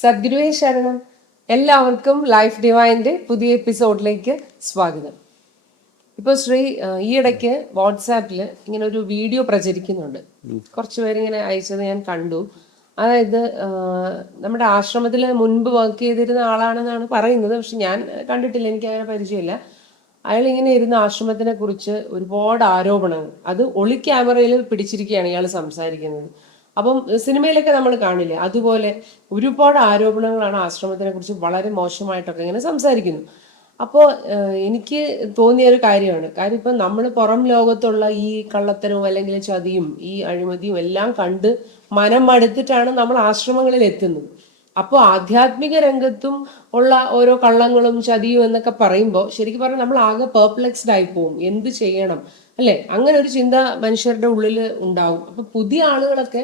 സദ്ഗുരുവേ ശരണം. എല്ലാവർക്കും ലൈഫ് ഡിവൈൻ്റെ പുതിയ എപ്പിസോഡിലേക്ക് സ്വാഗതം. ഇപ്പോൾ ശ്രീ ഈയിടയ്ക്ക് വാട്സാപ്പിൽ ഇങ്ങനെ ഒരു വീഡിയോ പ്രചരിക്കുന്നുണ്ട്. കുറച്ച് പേരിങ്ങനെ അയച്ചത് ഞാൻ കണ്ടു. അതായത് നമ്മുടെ ആശ്രമത്തിൽ മുൻപ് വർക്ക് ചെയ്തിരുന്ന ആളാണെന്നാണ് പറയുന്നത്. പക്ഷെ ഞാൻ കണ്ടിട്ടില്ല, എനിക്ക് അങ്ങനെ പരിചയമില്ല. അയാൾ ഇങ്ങനെ ഇരുന്ന ആശ്രമത്തിനെ കുറിച്ച് ഒരുപാട് ആരോപണങ്ങൾ, അത് ഒളി ക്യാമറയിൽ പിടിച്ചിരിക്കുകയാണ് ഇയാൾ സംസാരിക്കുന്നത്. അപ്പം സിനിമയിലൊക്കെ നമ്മൾ കാണില്ലേ, അതുപോലെ ഒരുപാട് ആരോപണങ്ങളാണ് ആശ്രമത്തിനെ കുറിച്ച് വളരെ മോശമായിട്ടൊക്കെ ഇങ്ങനെ സംസാരിക്കുന്നു. അപ്പോൾ എനിക്ക് തോന്നിയ ഒരു കാര്യമാണ്. കാര്യം ഇപ്പം നമ്മൾ പുറം ലോകത്തുള്ള ഈ കള്ളത്തരവും അല്ലെങ്കിൽ ചതിയും ഈ അഴിമതിയും എല്ലാം കണ്ട് മനം മടുത്തിട്ടാണ് നമ്മൾ ആശ്രമങ്ങളിൽ എത്തുന്നത്. അപ്പോൾ ആധ്യാത്മിക രംഗത്തും ഉള്ള ഓരോ കള്ളങ്ങളും ചതിയും എന്നൊക്കെ പറയുമ്പോൾ ശരിക്കും പറഞ്ഞാൽ നമ്മൾ ആകെ പെർപ്ലെക്സ്ഡ് ആയി പോവും. എന്ത് ചെയ്യണം അല്ലെ? അങ്ങനെ ഒരു ചിന്ത മനുഷ്യരുടെ ഉള്ളിൽ ഉണ്ടാവും. അപ്പൊ പുതിയ ആളുകളൊക്കെ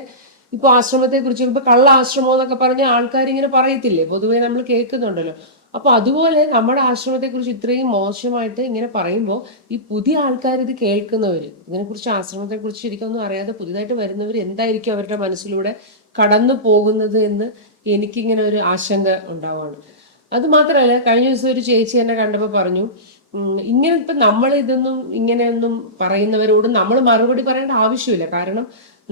ഇപ്പൊ ആശ്രമത്തെ കുറിച്ച് ഇപ്പൊ കള്ള ആശ്രമം എന്നൊക്കെ പറഞ്ഞ ആൾക്കാർ ഇങ്ങനെ പറയത്തില്ലേ, പൊതുവെ നമ്മൾ കേൾക്കുന്നുണ്ടല്ലോ. അപ്പൊ അതുപോലെ നമ്മുടെ ആശ്രമത്തെ കുറിച്ച് ഇത്രയും മോശമായിട്ട് ഇങ്ങനെ പറയുമ്പോൾ ഈ പുതിയ ആൾക്കാർ ഇത് കേൾക്കുന്നവര്, ഇതിനെക്കുറിച്ച് ആശ്രമത്തെ കുറിച്ച് ശരിക്കൊന്നും അറിയാതെ പുതിയതായിട്ട് വരുന്നവർ എന്തായിരിക്കും അവരുടെ മനസ്സിലൂടെ കടന്നു പോകുന്നത് എന്ന് എനിക്കിങ്ങനെ ഒരു ആശങ്ക ഉണ്ടാവുകയാണ്. അത് മാത്രമല്ല, കഴിഞ്ഞ ദിവസം ഒരു ചേച്ചി എന്നെ കണ്ടപ്പോൾ പറഞ്ഞു, ഇങ്ങനെ ഇപ്പം നമ്മൾ ഇതൊന്നും ഇങ്ങനെയൊന്നും പറയുന്നവരോട് നമ്മൾ മറുപടി പറയേണ്ട ആവശ്യമില്ല. കാരണം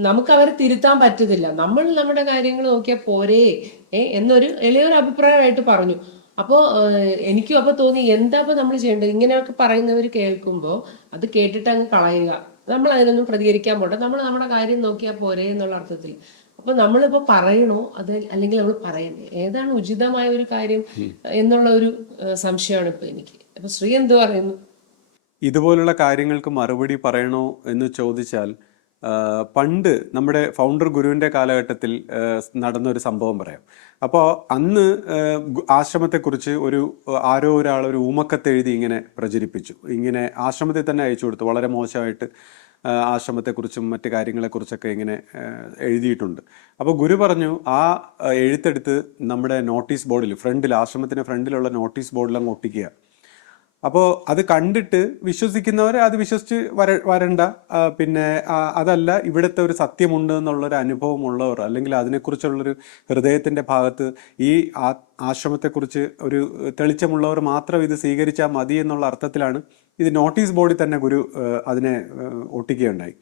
നമുക്ക് അവരെ തിരുത്താൻ പറ്റത്തില്ല, നമ്മൾ നമ്മുടെ കാര്യങ്ങൾ നോക്കിയാൽ പോരേ എന്നൊരു ഇളയൊരു അഭിപ്രായമായിട്ട് പറഞ്ഞു. അപ്പോൾ എനിക്കും അപ്പോൾ തോന്നി, എന്താ ഇപ്പൊ നമ്മൾ ചെയ്യേണ്ടത്? ഇങ്ങനെയൊക്കെ പറയുന്നവർ കേൾക്കുമ്പോൾ അത് കേട്ടിട്ട് അങ്ങ് കളയുക, നമ്മൾ അതിനൊന്നും പ്രതികരിക്കാൻ പോട്ടെ, നമ്മൾ നമ്മുടെ കാര്യം നോക്കിയാൽ പോരേ എന്നുള്ള അർത്ഥത്തിൽ. അപ്പൊ നമ്മളിപ്പോ പറയണോ അത് അല്ലെങ്കിൽ നമ്മൾ പറയണ്ടേ, ഏതാണ് ഉചിതമായ ഒരു കാര്യം എന്നുള്ള ഒരു സംശയമാണ് ഇപ്പൊ എനിക്ക്. അപ്പൊ ശ്രീ എന്ത് പറയുന്നു? ഇതുപോലുള്ള കാര്യങ്ങൾക്ക് മറുപടി പറയണോ എന്ന് ചോദിച്ചാൽ, പണ്ട് നമ്മുടെ ഫൗണ്ടർ ഗുരുവിൻ്റെ കാലഘട്ടത്തിൽ നടന്നൊരു സംഭവം പറയാം. അപ്പോൾ അന്ന് ആശ്രമത്തെക്കുറിച്ച് ആരോ ഒരാൾ ഒരു ഊമക്കത്തെഴുതി ഇങ്ങനെ പ്രചരിപ്പിച്ചു. ഇങ്ങനെ ആശ്രമത്തിൽ തന്നെ അയച്ചു കൊടുത്തു. വളരെ മോശമായിട്ട് ആശ്രമത്തെക്കുറിച്ചും മറ്റു കാര്യങ്ങളെക്കുറിച്ചൊക്കെ ഇങ്ങനെ എഴുതിയിട്ടുണ്ട്. അപ്പോൾ ഗുരു പറഞ്ഞു, ആ എഴുത്തെടുത്ത് നമ്മുടെ നോട്ടീസ് ബോർഡിൽ, ആശ്രമത്തിൻ്റെ ഫ്രണ്ടിലുള്ള നോട്ടീസ് ബോർഡിലങ്ങ് ഒട്ടിക്കുക. അപ്പോൾ അത് കണ്ടിട്ട് വിശ്വസിക്കുന്നവർ അത് വിശ്വസിച്ച് വരണ്ട. പിന്നെ അതല്ല, ഇവിടുത്തെ ഒരു സത്യമുണ്ട് എന്നുള്ളൊരു അനുഭവമുള്ളവർ, അല്ലെങ്കിൽ അതിനെക്കുറിച്ചുള്ളൊരു ഹൃദയത്തിൻ്റെ ഭാഗത്ത് ഈ ആശ്രമത്തെക്കുറിച്ച് ഒരു തെളിച്ചമുള്ളവർ മാത്രം ഇത് സ്വീകരിച്ചാൽ മതി എന്നുള്ള അർത്ഥത്തിലാണ് ഇത് നോട്ടീസ് ബോർഡിൽ തന്നെ ഗുരു അതിനെ ഒട്ടിക്കുകയുണ്ടായി.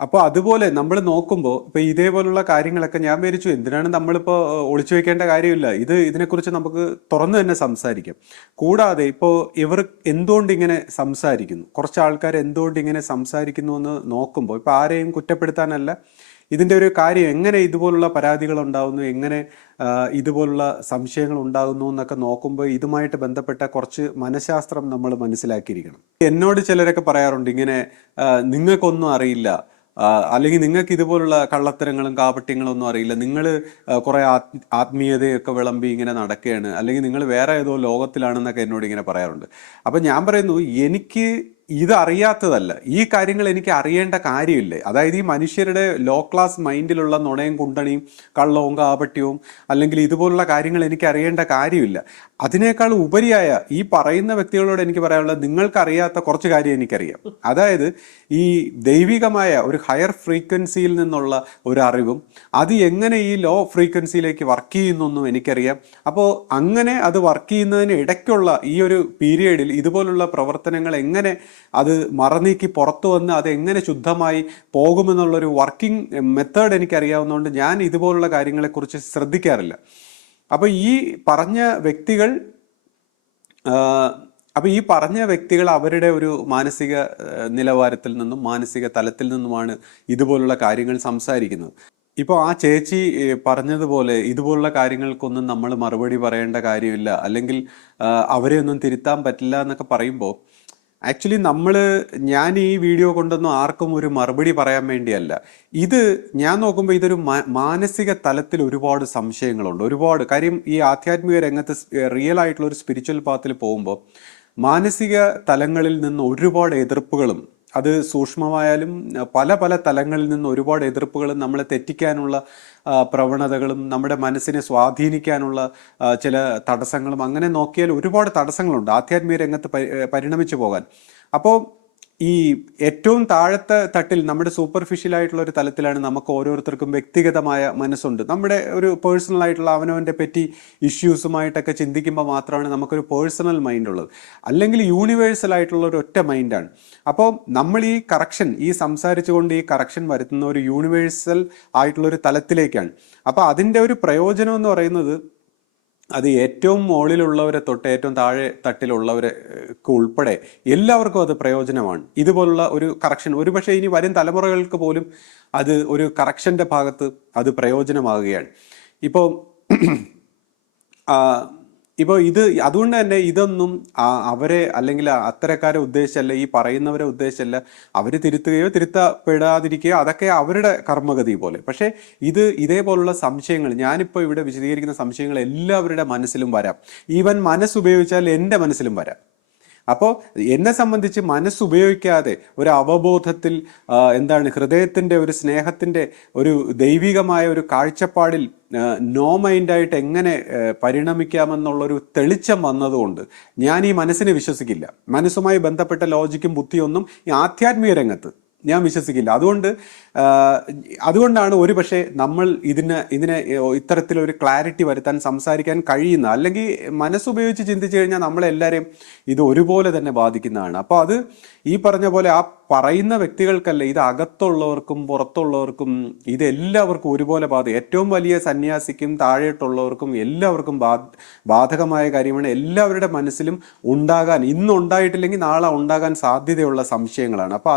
അപ്പോൾ അതുപോലെ നമ്മൾ നോക്കുമ്പോൾ ഇപ്പോൾ ഇതേപോലുള്ള കാര്യങ്ങളൊക്കെ ഞാൻ വിചാരിച്ചു, എന്തിനാണ് നമ്മളിപ്പോൾ ഒളിച്ചു വെക്കേണ്ട കാര്യമില്ല, ഇതിനെക്കുറിച്ച് നമുക്ക് തുറന്നു തന്നെ സംസാരിക്കാം. കൂടാതെ ഇപ്പോൾ ഇവർ എന്തുകൊണ്ട് ഇങ്ങനെ സംസാരിക്കുന്നു, കുറച്ച് ആൾക്കാർ എന്തുകൊണ്ട് ഇങ്ങനെ സംസാരിക്കുന്നു എന്ന് നോക്കുമ്പോൾ, ഇപ്പോൾ ആരെയും കുറ്റപ്പെടുത്താനല്ല, ഇതിൻ്റെ ഒരു കാര്യം എങ്ങനെ ഇതുപോലുള്ള പരാതികൾ ഉണ്ടാകുന്നു, എങ്ങനെ ഇതുപോലുള്ള സംശയങ്ങൾ ഉണ്ടാകുന്നു എന്നൊക്കെ നോക്കുമ്പോൾ ഇതുമായിട്ട് ബന്ധപ്പെട്ട കുറച്ച് മനഃശാസ്ത്രം നമ്മൾ മനസ്സിലാക്കിയിരിക്കണം. എന്നോട് ചിലരൊക്കെ പറയാറുണ്ട്, ഇങ്ങനെ നിങ്ങൾക്കൊന്നും അറിയില്ല, അല്ലെങ്കിൽ നിങ്ങൾക്ക് ഇതുപോലുള്ള കള്ളത്തരങ്ങളും കാപട്യങ്ങളും ഒന്നും അറിയില്ല, നിങ്ങൾ കുറേ ആത്മീയതയൊക്കെ വിളമ്പി ഇങ്ങനെ നടക്കുകയാണ്, അല്ലെങ്കിൽ നിങ്ങൾ വേറെ ഏതോ ലോകത്തിലാണെന്നൊക്കെ എന്നോട് ഇങ്ങനെ പറയാറുണ്ട്. അപ്പം ഞാൻ പറയുന്നു, എനിക്ക് ഇതറിയാത്തതല്ല, ഈ കാര്യങ്ങൾ എനിക്ക് അറിയേണ്ട കാര്യമില്ലേ. അതായത് ഈ മനുഷ്യരുടെ ലോ ക്ലാസ് മൈൻഡിലുള്ള നുണയും കുണ്ടണിയും കള്ളവും കാപട്യവും അല്ലെങ്കിൽ ഇതുപോലുള്ള കാര്യങ്ങൾ എനിക്ക് അറിയേണ്ട കാര്യമില്ല. അതിനേക്കാൾ ഉപരിയായ ഈ പറയുന്ന വ്യക്തികളോട് എനിക്ക് പറയാനുള്ളത്, നിങ്ങൾക്കറിയാത്ത കുറച്ച് കാര്യം എനിക്കറിയാം. അതായത് ഈ ദൈവികമായ ഒരു ഹയർ ഫ്രീക്വൻസിയിൽ നിന്നുള്ള ഒരു അറിവും അത് എങ്ങനെ ഈ ലോ ഫ്രീക്വൻസിയിലേക്ക് വർക്ക് ചെയ്യുന്നൊന്നും എനിക്കറിയാം. അപ്പോൾ അങ്ങനെ അത് വർക്ക് ചെയ്യുന്നതിന് ഇടയ്ക്കുള്ള ഈ ഒരു പീരിയഡിൽ ഇതുപോലുള്ള പ്രവർത്തനങ്ങൾ എങ്ങനെ അത് മറനീക്കി പുറത്തു വന്ന് അത് എങ്ങനെ ശുദ്ധമായി പോകുമെന്നുള്ളൊരു വർക്കിംഗ് മെത്തേഡ് എനിക്കറിയാവുന്നതുകൊണ്ട് ഞാൻ ഇതുപോലുള്ള കാര്യങ്ങളെക്കുറിച്ച് ശ്രദ്ധിക്കാറില്ല. അപ്പോൾ ഈ പറഞ്ഞ വ്യക്തികൾ അവരുടെ ഒരു മാനസിക നിലവാരത്തിൽ നിന്നും മാനസിക തലത്തിൽ നിന്നുമാണ് ഇതുപോലുള്ള കാര്യങ്ങൾ സംസാരിക്കുന്നത്. ഇപ്പോൾ ആ ചേച്ചി പറഞ്ഞതുപോലെ ഇതുപോലുള്ള കാര്യങ്ങൾക്കൊന്നും നമ്മൾ മറുപടി പറയേണ്ട കാര്യമില്ല, അല്ലെങ്കിൽ അവരെ ഒന്നും തിരുത്താൻ പറ്റില്ല എന്നൊക്കെ പറയുമ്പോൾ, ആക്ച്വലി ഞാൻ ഈ വീഡിയോ കൊണ്ടൊന്നും ആർക്കും ഒരു മറുപടി പറയാൻ വേണ്ടിയല്ല. ഞാൻ നോക്കുമ്പോൾ ഇതൊരു മാനസിക തലത്തിൽ ഒരുപാട് സംശയങ്ങളുണ്ട്. ഒരുപാട് കാര്യം ഈ ആധ്യാത്മിക രംഗത്ത് റിയൽ ആയിട്ടുള്ള ഒരു സ്പിരിച്വൽ പാത്തിൽ പോകുമ്പോൾ മാനസിക തലങ്ങളിൽ നിന്ന് ഒരുപാട് എതിർപ്പുകളും, അത് സൂക്ഷ്മമായാലും പല പല തലങ്ങളിൽ നിന്ന് ഒരുപാട് എതിർപ്പുകളും, നമ്മളെ തെറ്റിക്കാനുള്ള പ്രവണതകളും, നമ്മുടെ മനസ്സിനെ സ്വാധീനിക്കാനുള്ള ചില തടസ്സങ്ങളും, അങ്ങനെ നോക്കിയാൽ ഒരുപാട് തടസ്സങ്ങളുണ്ട് ആധ്യാത്മിക രംഗത്ത് പരിണമിച്ചു പോകാൻ. അപ്പോൾ ഈ ഏറ്റവും താഴത്തെ തട്ടിൽ നമ്മുടെ സൂപ്പർഫിഷ്യൽ ആയിട്ടുള്ള ഒരു തലത്തിലാണ് നമുക്ക് ഓരോരുത്തർക്കും വ്യക്തിഗതമായ മനസ്സുണ്ട്. നമ്മുടെ ഒരു പേഴ്സണൽ ആയിട്ടുള്ള അവനവൻ്റെ പറ്റി ഇഷ്യൂസുമായിട്ടൊക്കെ ചിന്തിക്കുമ്പോൾ മാത്രമാണ് നമുക്കൊരു പേഴ്സണൽ മൈൻഡ് ഉള്ളത്. അല്ലെങ്കിൽ യൂണിവേഴ്സൽ ആയിട്ടുള്ള ഒരു ഒറ്റ മൈൻഡാണ്. അപ്പോൾ നമ്മൾ ഈ കറക്ഷൻ, ഈ സംസാരിച്ചുകൊണ്ട് ഈ കറക്ഷൻ വരുത്തുന്ന ഒരു യൂണിവേഴ്സൽ ആയിട്ടുള്ള ഒരു തലത്തിലേക്കാണ്. അപ്പോൾ അതിൻ്റെ ഒരു പ്രയോജനം എന്ന് പറയുന്നത് അത് ഏറ്റവും മുകളിലുള്ളവരെ തൊട്ട് ഏറ്റവും താഴെ തട്ടിലുള്ളവർക്ക് ഉൾപ്പെടെ എല്ലാവർക്കും അത് പ്രയോജനമാണ്. ഇതുപോലുള്ള ഒരു കറക്ഷൻ ഒരുപക്ഷെ ഇനി വരും തലമുറകൾക്ക് പോലും അത് ഒരു കറക്ഷൻ്റെ ഭാഗത്ത് അത് പ്രയോജനമാകുകയാണ്. ഇപ്പോൾ ഇത് അതുകൊണ്ട് തന്നെ ഇതൊന്നും അവരെ അല്ലെങ്കിൽ അത്തരക്കാരെ ഉദ്ദേശിച്ചല്ല, ഈ പറയുന്നവരെ ഉദ്ദേശിച്ചല്ല. അവർ തിരുത്തുകയോ തിരുത്തപ്പെടാതിരിക്കുകയോ അതൊക്കെ അവരുടെ കർമ്മഗതി പോലെ. പക്ഷേ ഇതേപോലുള്ള സംശയങ്ങൾ, ഞാനിപ്പോൾ ഇവിടെ വിശദീകരിക്കുന്ന സംശയങ്ങൾ എല്ലാവരുടെ മനസ്സിലും വരാം. ഈവൻ മനസ്സുപയോഗിച്ചാൽ എൻ്റെ മനസ്സിലും വരാം. അപ്പോൾ എന്നെ സംബന്ധിച്ച് മനസ്സുപയോഗിക്കാതെ ഒരു അവബോധത്തിൽ ഹൃദയത്തിൻ്റെ ഒരു സ്നേഹത്തിൻ്റെ ഒരു ദൈവികമായ ഒരു കാഴ്ചപ്പാടിൽ നോ മൈൻഡായിട്ട് എങ്ങനെ പരിണമിക്കാമെന്നുള്ളൊരു തെളിച്ചം വന്നതുകൊണ്ട് ഞാൻ ഈ മനസ്സിനെ വിശ്വസിക്കില്ല. മനസ്സുമായി ബന്ധപ്പെട്ട ലോജിക്കും ബുദ്ധിയൊന്നും ഈ ആധ്യാത്മിക രംഗത്ത് ഞാൻ വിശ്വസിക്കില്ല. അതുകൊണ്ടാണ് ഒരു പക്ഷേ നമ്മൾ ഇതിനെ ഇത്തരത്തിലൊരു ക്ലാരിറ്റി വരുത്താൻ സംസാരിക്കാൻ കഴിയുന്ന, അല്ലെങ്കിൽ മനസ്സുപയോഗിച്ച് ചിന്തിച്ചു കഴിഞ്ഞാൽ നമ്മളെല്ലാവരെയും ഇത് ഒരുപോലെ തന്നെ ബാധിക്കുന്നതാണ്. അപ്പോൾ അത് ഈ പറഞ്ഞ പോലെ ആ പറയുന്ന വ്യക്തികൾക്കല്ല, ഇത് അകത്തുള്ളവർക്കും പുറത്തുള്ളവർക്കും ഇതെല്ലാവർക്കും ഒരുപോലെ ഏറ്റവും വലിയ സന്യാസിക്കും താഴെയിട്ടുള്ളവർക്കും എല്ലാവർക്കും ബാധകമായ കാര്യമാണ്. എല്ലാവരുടെ മനസ്സിലും ഇന്നുണ്ടായിട്ടില്ലെങ്കിൽ നാളെ ഉണ്ടാകാൻ സാധ്യതയുള്ള സംശയങ്ങളാണ്. അപ്പോൾ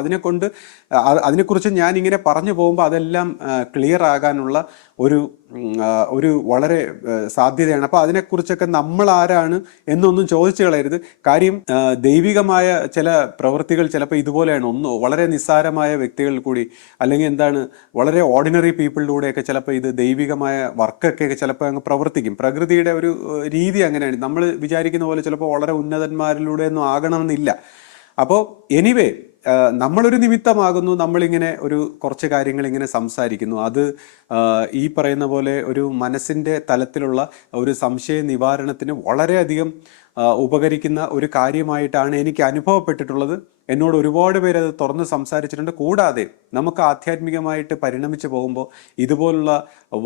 അതിനെക്കുറിച്ച് ഞാൻ ഇങ്ങനെ പറഞ്ഞു പോകുമ്പോൾ അതെല്ലാം ക്ലിയർ ആകാനുള്ള ഒരു വളരെ സാധ്യതയാണ്. അപ്പോൾ അതിനെക്കുറിച്ചൊക്കെ നമ്മൾ ആരാണ് എന്നൊന്നും ചോദിച്ചു കളയരുത്. കാര്യം ദൈവികമായ ചില പ്രവൃത്തികൾ ചിലപ്പോൾ ഇതുപോലെയാണ്. വളരെ നിസ്സാരമായ വ്യക്തികൾ കൂടി, അല്ലെങ്കിൽ വളരെ ഓർഡിനറി പീപ്പിളിലൂടെയൊക്കെ ചിലപ്പോൾ ഇത് ദൈവികമായ വർക്കൊക്കെ ചിലപ്പോൾ അങ്ങ് പ്രവർത്തിക്കും. പ്രകൃതിയുടെ ഒരു രീതി അങ്ങനെയാണ്. നമ്മൾ വിചാരിക്കുന്ന പോലെ ചിലപ്പോൾ വളരെ ഉന്നതന്മാരിലൂടെ ഒന്നും ആകണമെന്നില്ല. അപ്പോൾ എനിവേ, നമ്മളൊരു നിമിത്തമാകുന്നു. നമ്മളിങ്ങനെ കുറച്ച് കാര്യങ്ങൾ ഇങ്ങനെ സംസാരിക്കുന്നു. അത് ഈ പറയുന്ന പോലെ ഒരു മനസ്സിൻ്റെ തലത്തിലുള്ള ഒരു സംശയ നിവാരണത്തിന് വളരെയധികം ഉപകരിക്കുന്ന ഒരു കാര്യമായിട്ടാണ് എനിക്ക് അനുഭവപ്പെട്ടിട്ടുള്ളത്. എന്നോട് ഒരുപാട് പേര് അത് തുറന്ന് സംസാരിച്ചിട്ടുണ്ട്. കൂടാതെ നമുക്ക് ആധ്യാത്മികമായിട്ട് പരിണമിച്ച് പോകുമ്പോൾ ഇതുപോലുള്ള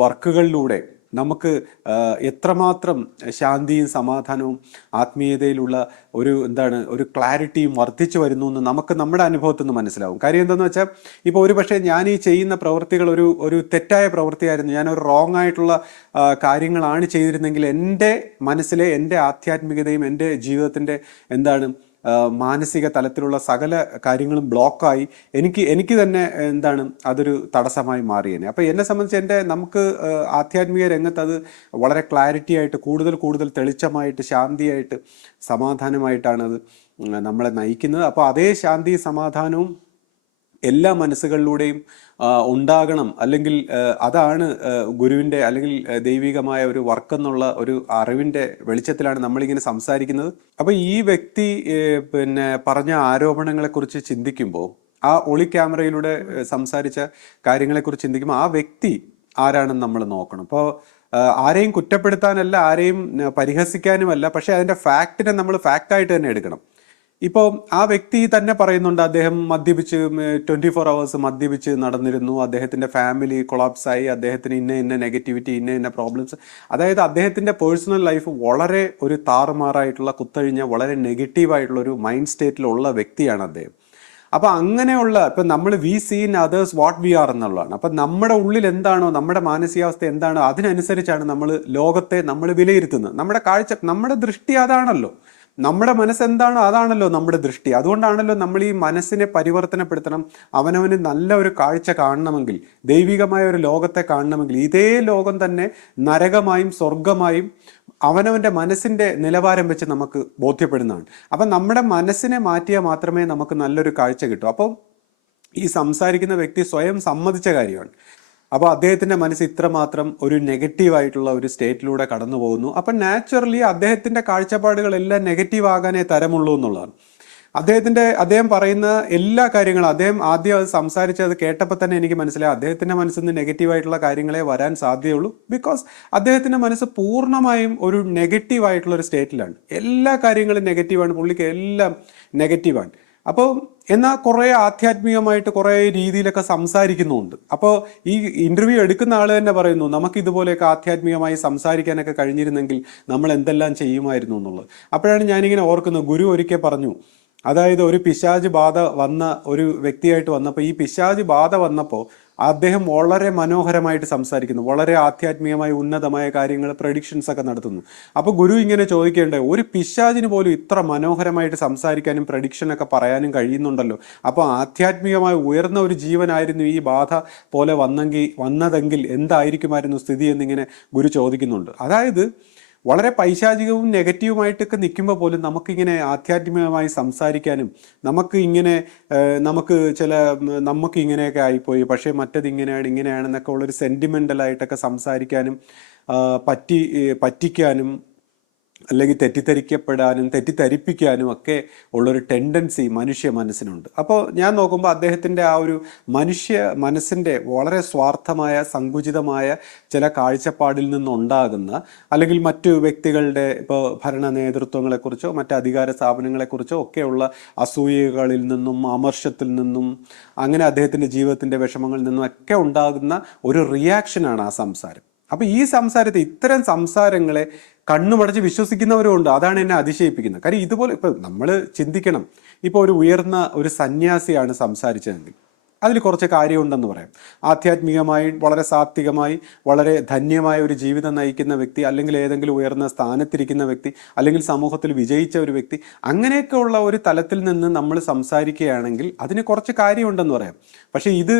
വർക്കുകളിലൂടെ നമുക്ക് എത്രമാത്രം ശാന്തിയും സമാധാനവും ആത്മീയതയിലുള്ള ഒരു ക്ലാരിറ്റിയും വർദ്ധിച്ചു വരുന്നു എന്ന് നമുക്ക് നമ്മുടെ അനുഭവത്തിൽ നിന്ന് മനസ്സിലാവും. കാര്യം എന്താണെന്ന് വെച്ചാൽ, ഇപ്പോൾ ഒരു പക്ഷേ ഞാൻ ഈ ചെയ്യുന്ന പ്രവൃത്തികൾ ഒരു തെറ്റായ പ്രവൃത്തിയായിരുന്നു, ഞാനൊരു റോങ് ആയിട്ടുള്ള കാര്യങ്ങളാണ് ചെയ്തിരുന്നെങ്കിൽ എൻ്റെ മനസ്സിലെ എൻ്റെ ആധ്യാത്മികതയും എൻ്റെ ജീവിതത്തിൻ്റെ മാനസിക തലത്തിലുള്ള സകല കാര്യങ്ങളും ബ്ലോക്കായി എനിക്ക് തന്നെ അതൊരു തടസ്സമായി മാറിയേനെ. അപ്പോൾ എന്നെ സംബന്ധിച്ച് നമുക്ക് ആധ്യാത്മിക രംഗത്ത് അത് വളരെ ക്ലാരിറ്റി ആയിട്ട് കൂടുതൽ തെളിച്ചമായിട്ട് ശാന്തിയായിട്ട് സമാധാനമായിട്ടാണ് അത് നമ്മളെ നയിക്കുന്നത്. അപ്പോൾ അതേ ശാന്തി സമാധാനവും എല്ലാ മനസ്സുകളിലൂടെയും ഉണ്ടാകണം. അല്ലെങ്കിൽ അതാണ് ഗുരുവിൻ്റെ അല്ലെങ്കിൽ ദൈവികമായ ഒരു വർക്കെന്നുള്ള ഒരു അറിവിൻ്റെ വെളിച്ചത്തിലാണ് നമ്മളിങ്ങനെ സംസാരിക്കുന്നത്. അപ്പോൾ ഈ വ്യക്തി പറഞ്ഞ ആരോപണങ്ങളെക്കുറിച്ച് ചിന്തിക്കുമ്പോൾ, ആ ഒളി ക്യാമറയിലൂടെ സംസാരിച്ച കാര്യങ്ങളെക്കുറിച്ച് ചിന്തിക്കുമ്പോൾ ആ വ്യക്തി ആരാണെന്ന് നമ്മൾ നോക്കണം. അപ്പോൾ ആരെയും കുറ്റപ്പെടുത്താനല്ല, ആരെയും പരിഹസിക്കാനുമല്ല, പക്ഷേ അതിൻ്റെ ഫാക്റ്റിനെ നമ്മൾ ഫാക്റ്റായിട്ട് തന്നെ എടുക്കണം. ഇപ്പോൾ ആ വ്യക്തി തന്നെ പറയുന്നുണ്ട്, അദ്ദേഹം മദ്യപിച്ച് 24 hours മദ്യപിച്ച് നടന്നിരുന്നു, അദ്ദേഹത്തിൻ്റെ ഫാമിലി കൊളാപ്സായി, അദ്ദേഹത്തിന് ഇന്ന നെഗറ്റിവിറ്റി, ഇന്ന പ്രോബ്ലംസ്. അതായത് അദ്ദേഹത്തിൻ്റെ പേഴ്സണൽ ലൈഫ് വളരെ ഒരു താറുമാറായിട്ടുള്ള കുത്തഴിഞ്ഞ വളരെ നെഗറ്റീവായിട്ടുള്ള ഒരു മൈൻഡ് സ്റ്റേറ്റിലുള്ള വ്യക്തിയാണ് അദ്ദേഹം. അപ്പോൾ അങ്ങനെയുള്ള ഇപ്പം നമ്മൾ we see in others what we are എന്നുള്ളതാണ്. അപ്പം നമ്മുടെ ഉള്ളിൽ എന്താണോ, നമ്മുടെ മാനസികാവസ്ഥ എന്താണോ, അതിനനുസരിച്ചാണ് നമ്മൾ ലോകത്തെ നമ്മൾ വിലയിരുത്തുന്നത്. നമ്മുടെ ദൃഷ്ടി അതാണല്ലോ. നമ്മുടെ മനസ്സെന്താണോ അതാണല്ലോ നമ്മുടെ ദൃഷ്ടി. അതുകൊണ്ടാണല്ലോ നമ്മൾ ഈ മനസ്സിനെ പരിവർത്തനപ്പെടുത്തണം. അവനവന് നല്ല ഒരു കാഴ്ച കാണണമെങ്കിൽ, ദൈവികമായ ഒരു ലോകത്തെ കാണണമെങ്കിൽ, ഇതേ ലോകം തന്നെ നരകമായും സ്വർഗമായും അവനവൻ്റെ മനസ്സിൻ്റെ നിലവാരം വെച്ച് നമുക്ക് ബോധ്യപ്പെടുന്നതാണ്. അപ്പം നമ്മുടെ മനസ്സിനെ മാറ്റിയാൽ മാത്രമേ നമുക്ക് നല്ലൊരു കാഴ്ച കിട്ടൂ. അപ്പം ഈ സംസാരിക്കുന്ന വ്യക്തി സ്വയം സമ്മതിച്ച കാര്യമാണ്. അപ്പോൾ അദ്ദേഹത്തിൻ്റെ മനസ്സ് ഇത്രമാത്രം ഒരു നെഗറ്റീവായിട്ടുള്ള ഒരു സ്റ്റേറ്റിലൂടെ കടന്നു പോകുന്നു. അപ്പം നാച്ചുറലി അദ്ദേഹത്തിൻ്റെ കാഴ്ചപ്പാടുകളെല്ലാം നെഗറ്റീവ് ആകാനേ തരമുള്ളൂ എന്നുള്ളതാണ്. അദ്ദേഹം പറയുന്ന എല്ലാ കാര്യങ്ങളും, അദ്ദേഹം ആദ്യം അത് സംസാരിച്ചത് കേട്ടപ്പോൾ തന്നെ എനിക്ക് മനസ്സിലായി അദ്ദേഹത്തിൻ്റെ മനസ്സിൽ നിന്ന് നെഗറ്റീവായിട്ടുള്ള കാര്യങ്ങളെ വരാൻ സാധ്യതയുള്ളൂ. ബിക്കോസ് അദ്ദേഹത്തിൻ്റെ മനസ്സ് പൂർണ്ണമായും ഒരു നെഗറ്റീവായിട്ടുള്ള ഒരു സ്റ്റേറ്റിലാണ്. എല്ലാ കാര്യങ്ങളും നെഗറ്റീവാണ്, പുള്ളിക്ക് എല്ലാം നെഗറ്റീവാണ്. അപ്പോൾ എന്നാൽ കുറേ ആധ്യാത്മികമായിട്ട് കുറേ രീതിയിലൊക്കെ സംസാരിക്കുന്നുമുണ്ട്. അപ്പോൾ ഈ ഇൻ്റർവ്യൂ എടുക്കുന്ന ആൾ തന്നെ പറയുന്നു, നമുക്ക് ഇതുപോലെയൊക്കെ ആധ്യാത്മികമായി സംസാരിക്കാനൊക്കെ കഴിഞ്ഞിരുന്നെങ്കിൽ നമ്മൾ എന്തെല്ലാം ചെയ്യുമായിരുന്നു എന്നുള്ളത്. അപ്പോഴാണ് ഞാനിങ്ങനെ ഓർക്കുന്നത്, ഗുരു ഒരിക്കൽ പറഞ്ഞു, അതായത് ഒരു പിശാച് ബാധ വന്ന ഒരു വ്യക്തിയായിട്ട് വന്നപ്പോൾ, ഈ പിശാച് ബാധ വന്നപ്പോൾ അദ്ദേഹം വളരെ മനോഹരമായിട്ട് സംസാരിക്കുന്നു, വളരെ ആധ്യാത്മികമായ ഉന്നതമായ കാര്യങ്ങൾ, പ്രഡിക്ഷൻസ് ഒക്കെ നടത്തുന്നു. അപ്പോൾ ഗുരു ഇങ്ങനെ ചോദിക്കേണ്ടത്, ഒരു പിശാചിന് പോലും ഇത്ര മനോഹരമായിട്ട് സംസാരിക്കാനും പ്രഡിക്ഷനൊക്കെ പറയാനും കഴിയുന്നുണ്ടല്ലോ, അപ്പോൾ ആധ്യാത്മികമായി ഉയർന്ന ഒരു ജീവനായിരുന്നു ഈ ബാധ പോലെ വന്നതെങ്കിൽ എന്തായിരിക്കുമായിരുന്നു സ്ഥിതി എന്നിങ്ങനെ ഗുരു ചോദിക്കുന്നുണ്ട്. അതായത് വളരെ പൈശാചികവും നെഗറ്റീവുമായിട്ടൊക്കെ നിൽക്കുമ്പോൾ പോലും നമുക്കിങ്ങനെ ആധ്യാത്മികമായി സംസാരിക്കാനും, നമുക്ക് ഇങ്ങനെയൊക്കെ ആയിപ്പോയി, പക്ഷേ മറ്റത് ഇങ്ങനെയാണെന്നൊക്കെ ഉള്ളൊരു സെൻറ്റിമെൻ്റലായിട്ടൊക്കെ സംസാരിക്കാനും പറ്റിക്കാനും അല്ലെങ്കിൽ തെറ്റിദ്ധരിപ്പിക്കാനും ഒക്കെ ഉള്ളൊരു ടെൻഡൻസി മനുഷ്യ മനസ്സിനുണ്ട്. അപ്പോൾ ഞാൻ നോക്കുമ്പോൾ അദ്ദേഹത്തിൻ്റെ ആ ഒരു മനുഷ്യ മനസ്സിൻ്റെ വളരെ സ്വാർത്ഥമായ സങ്കുചിതമായ ചില കാഴ്ചപ്പാടിൽ നിന്നുണ്ടാകുന്ന, അല്ലെങ്കിൽ മറ്റു വ്യക്തികളുടെ ഇപ്പോൾ ഭരണ നേതൃത്വങ്ങളെക്കുറിച്ചോ മറ്റ് അധികാര സ്ഥാപനങ്ങളെക്കുറിച്ചോ ഒക്കെയുള്ള അസൂയകളിൽ നിന്നും അമർഷത്തിൽ നിന്നും അങ്ങനെ അദ്ദേഹത്തിൻ്റെ ജീവിതത്തിൻ്റെ വിഷമങ്ങളിൽ നിന്നും ഒക്കെ ഉണ്ടാകുന്ന ഒരു റിയാക്ഷനാണ് ആ സംസാരം. അപ്പോൾ ഈ ഇത്തരം സംസാരങ്ങളെ കണ്ണുമടച്ച് വിശ്വസിക്കുന്നവരുമുണ്ട്. അതാണ് എന്നെ അതിശയിപ്പിക്കുന്നത്. കാര്യം ഇതുപോലെ ഇപ്പം നമ്മൾ ചിന്തിക്കണം, ഇപ്പോൾ ഒരു ഉയർന്ന ഒരു സന്യാസിയാണ് സംസാരിച്ചതെങ്കിൽ അതിൽ കുറച്ച് കാര്യമുണ്ടെന്ന് പറയാം. ആധ്യാത്മികമായി വളരെ സാത്വികമായി വളരെ ധന്യമായ ഒരു ജീവിതം നയിക്കുന്ന വ്യക്തി, അല്ലെങ്കിൽ ഏതെങ്കിലും ഉയർന്ന സ്ഥാനത്തിരിക്കുന്ന വ്യക്തി, അല്ലെങ്കിൽ സമൂഹത്തിൽ വിജയിച്ച ഒരു വ്യക്തി, അങ്ങനെയൊക്കെ ഉള്ള ഒരു തലത്തിൽ നിന്ന് നമ്മൾ സംസാരിക്കുകയാണെങ്കിൽ അതിന് കുറച്ച് കാര്യമുണ്ടെന്ന് പറയാം. പക്ഷേ ഇത്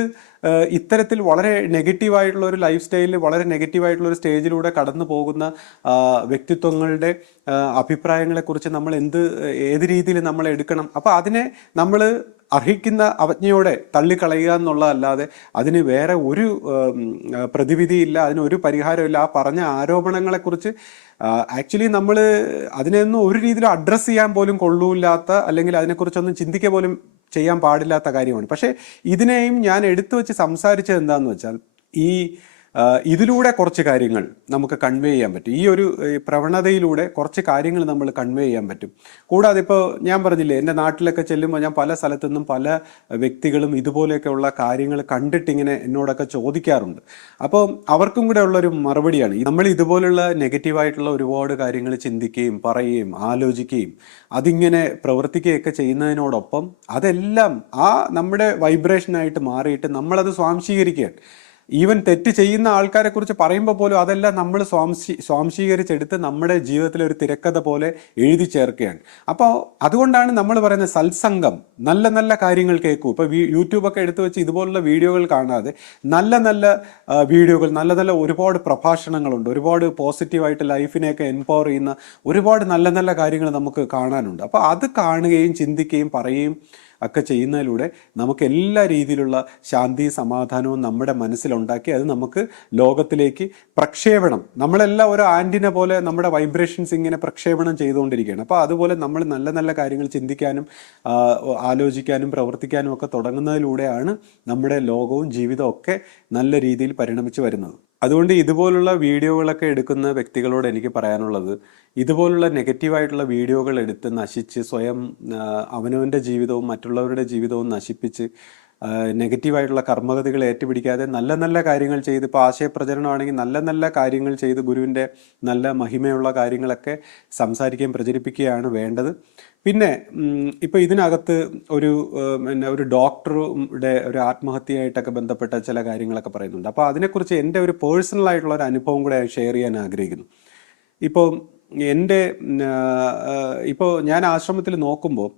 ഇത്തരത്തിൽ വളരെ നെഗറ്റീവായിട്ടുള്ള ഒരു ലൈഫ് സ്റ്റൈലിൽ വളരെ നെഗറ്റീവായിട്ടുള്ള ഒരു സ്റ്റേജിലൂടെ കടന്നു പോകുന്ന വ്യക്തിത്വങ്ങളുടെ അഭിപ്രായങ്ങളെക്കുറിച്ച് നമ്മൾ ഏത് രീതിയിൽ നമ്മൾ എടുക്കണം? അപ്പോൾ അതിനെ നമ്മൾ അർഹിക്കുന്ന അവജ്ഞയോടെ തള്ളിക്കളയുക എന്നുള്ളതല്ലാതെ അതിന് വേറെ ഒരു പ്രതിവിധിയില്ല, അതിനൊരു പരിഹാരമില്ല. ആ പറഞ്ഞ ആരോപണങ്ങളെക്കുറിച്ച് ആക്ച്വലി നമ്മൾ അതിനെയൊന്നും ഒരു രീതിയിൽ അഡ്രസ്സ് ചെയ്യാൻ പോലും കൊള്ളൂല്ലാത്ത, അല്ലെങ്കിൽ അതിനെക്കുറിച്ചൊന്നും ചിന്തിക്കുക പോലും ചെയ്യാൻ പാടില്ലാത്ത കാര്യമാണ്. പക്ഷേ ഇതിനെയും ഞാൻ എടുത്തു വെച്ച് സംസാരിച്ചത് എന്താണെന്ന് വെച്ചാൽ, ഇതിലൂടെ കുറച്ച് കാര്യങ്ങൾ നമുക്ക് കൺവേ ചെയ്യാൻ പറ്റും. ഈ ഒരു പ്രവണതയിലൂടെ കുറച്ച് കാര്യങ്ങൾ നമ്മൾ കൺവേ ചെയ്യാൻ പറ്റും. കൂടാതെ ഇപ്പോൾ ഞാൻ പറഞ്ഞില്ലേ, എൻ്റെ നാട്ടിലൊക്കെ ചെല്ലുമ്പോൾ ഞാൻ പല സ്ഥലത്തു നിന്നും പല വ്യക്തികളും ഇതുപോലെയൊക്കെയുള്ള കാര്യങ്ങൾ കണ്ടിട്ടിങ്ങനെ എന്നോടൊക്കെ ചോദിക്കാറുണ്ട്. അപ്പോൾ അവർക്കും കൂടെ ഉള്ളൊരു മറുപടിയാണ്, നമ്മൾ ഇതുപോലുള്ള നെഗറ്റീവായിട്ടുള്ള ഒരുപാട് കാര്യങ്ങൾ ചിന്തിക്കുകയും പറയുകയും ആലോചിക്കുകയും അതിങ്ങനെ പ്രവർത്തിക്കുകയൊക്കെ ചെയ്യുന്നതിനോടൊപ്പം അതെല്ലാം നമ്മുടെ വൈബ്രേഷനായിട്ട് മാറിയിട്ട് നമ്മളത് സ്വാംശീകരിക്കുകയാണ്. ഈവൻ തെറ്റ് ചെയ്യുന്ന ആൾക്കാരെ കുറിച്ച് പറയുമ്പോൾ പോലും അതെല്ലാം നമ്മൾ സ്വാംശീകരിച്ചെടുത്ത് നമ്മുടെ ജീവിതത്തിലെ ഒരു തിരക്കഥ പോലെ എഴുതി ചേർക്കുകയാണ്. അപ്പോൾ അതുകൊണ്ടാണ് നമ്മൾ പറയുന്നത് സത്സംഗം, നല്ല നല്ല കാര്യങ്ങൾ കേൾക്കൂ. ഇപ്പോൾ യൂട്യൂബൊക്കെ എടുത്തു വെച്ച് ഇതുപോലുള്ള വീഡിയോകൾ കാണാതെ നല്ല നല്ല വീഡിയോകൾ, നല്ല നല്ല ഒരുപാട് പ്രഭാഷണങ്ങളുണ്ട്, ഒരുപാട് പോസിറ്റീവായിട്ട് ലൈഫിനെയൊക്കെ എംപവർ ചെയ്യുന്ന ഒരുപാട് നല്ല നല്ല കാര്യങ്ങൾ നമുക്ക് കാണാനുണ്ട്. അപ്പോൾ അത് കാണുകയും ചിന്തിക്കുകയും പറയുകയും ഒക്കെ ചെയ്യുന്നതിലൂടെ നമുക്ക് എല്ലാ രീതിയിലുള്ള ശാന്തി സമാധാനവും നമ്മുടെ മനസ്സിലുണ്ടാക്കി അത് നമുക്ക് ലോകത്തിലേക്ക് പ്രക്ഷേപണം, നമ്മളെല്ലാം ഒരു ആൻറ്റിന പോലെ നമ്മുടെ വൈബ്രേഷൻസ് ഇങ്ങനെ പ്രക്ഷേപണം ചെയ്തുകൊണ്ടിരിക്കുകയാണ്. അപ്പോൾ അതുപോലെ നമ്മൾ നല്ല നല്ല കാര്യങ്ങൾ ചിന്തിക്കാനും ആലോചിക്കാനും പ്രവർത്തിക്കാനും ഒക്കെ തുടങ്ങുന്നതിലൂടെയാണ് നമ്മുടെ ലോകവും ജീവിതവും ഒക്കെ നല്ല രീതിയിൽ പരിണമിച്ച് വരുന്നത്. അതുകൊണ്ട് ഇതുപോലുള്ള വീഡിയോകളൊക്കെ എടുക്കുന്ന വ്യക്തികളോട് എനിക്ക് പറയാനുള്ളത്, ഇതുപോലുള്ള നെഗറ്റീവായിട്ടുള്ള വീഡിയോകൾ എടുത്ത് നശിച്ച് സ്വയം അവനവൻ്റെ ജീവിതവും മറ്റുള്ളവരുടെ ജീവിതവും നശിപ്പിച്ച് നെഗറ്റീവായിട്ടുള്ള കർമ്മഗതികൾ ഏറ്റുപിടിക്കാതെ നല്ല നല്ല കാര്യങ്ങൾ ചെയ്ത്, ഇപ്പോൾ ആശയപ്രചരണമാണെങ്കിൽ നല്ല നല്ല കാര്യങ്ങൾ ചെയ്ത് ഗുരുവിൻ്റെ നല്ല മഹിമയുള്ള കാര്യങ്ങളൊക്കെ സംസാരിക്കുകയും പ്രചരിപ്പിക്കുകയാണ് വേണ്ടത്. പിന്നെ ഇപ്പോൾ ഇതിനകത്ത് ഒരു ഡോക്ടറുടെ ഒരു ആത്മഹത്യയായിട്ടൊക്കെ ബന്ധപ്പെട്ട ചില കാര്യങ്ങളൊക്കെ പറയുന്നുണ്ട്. അപ്പോൾ അതിനെക്കുറിച്ച് എൻ്റെ ഒരു പേഴ്സണലായിട്ടുള്ള ഒരു അനുഭവം കൂടെ ഷെയർ ചെയ്യാൻ ആഗ്രഹിക്കുന്നു. ഇപ്പോൾ ഞാൻ ആശ്രമത്തിൽ നോക്കുമ്പോൾ,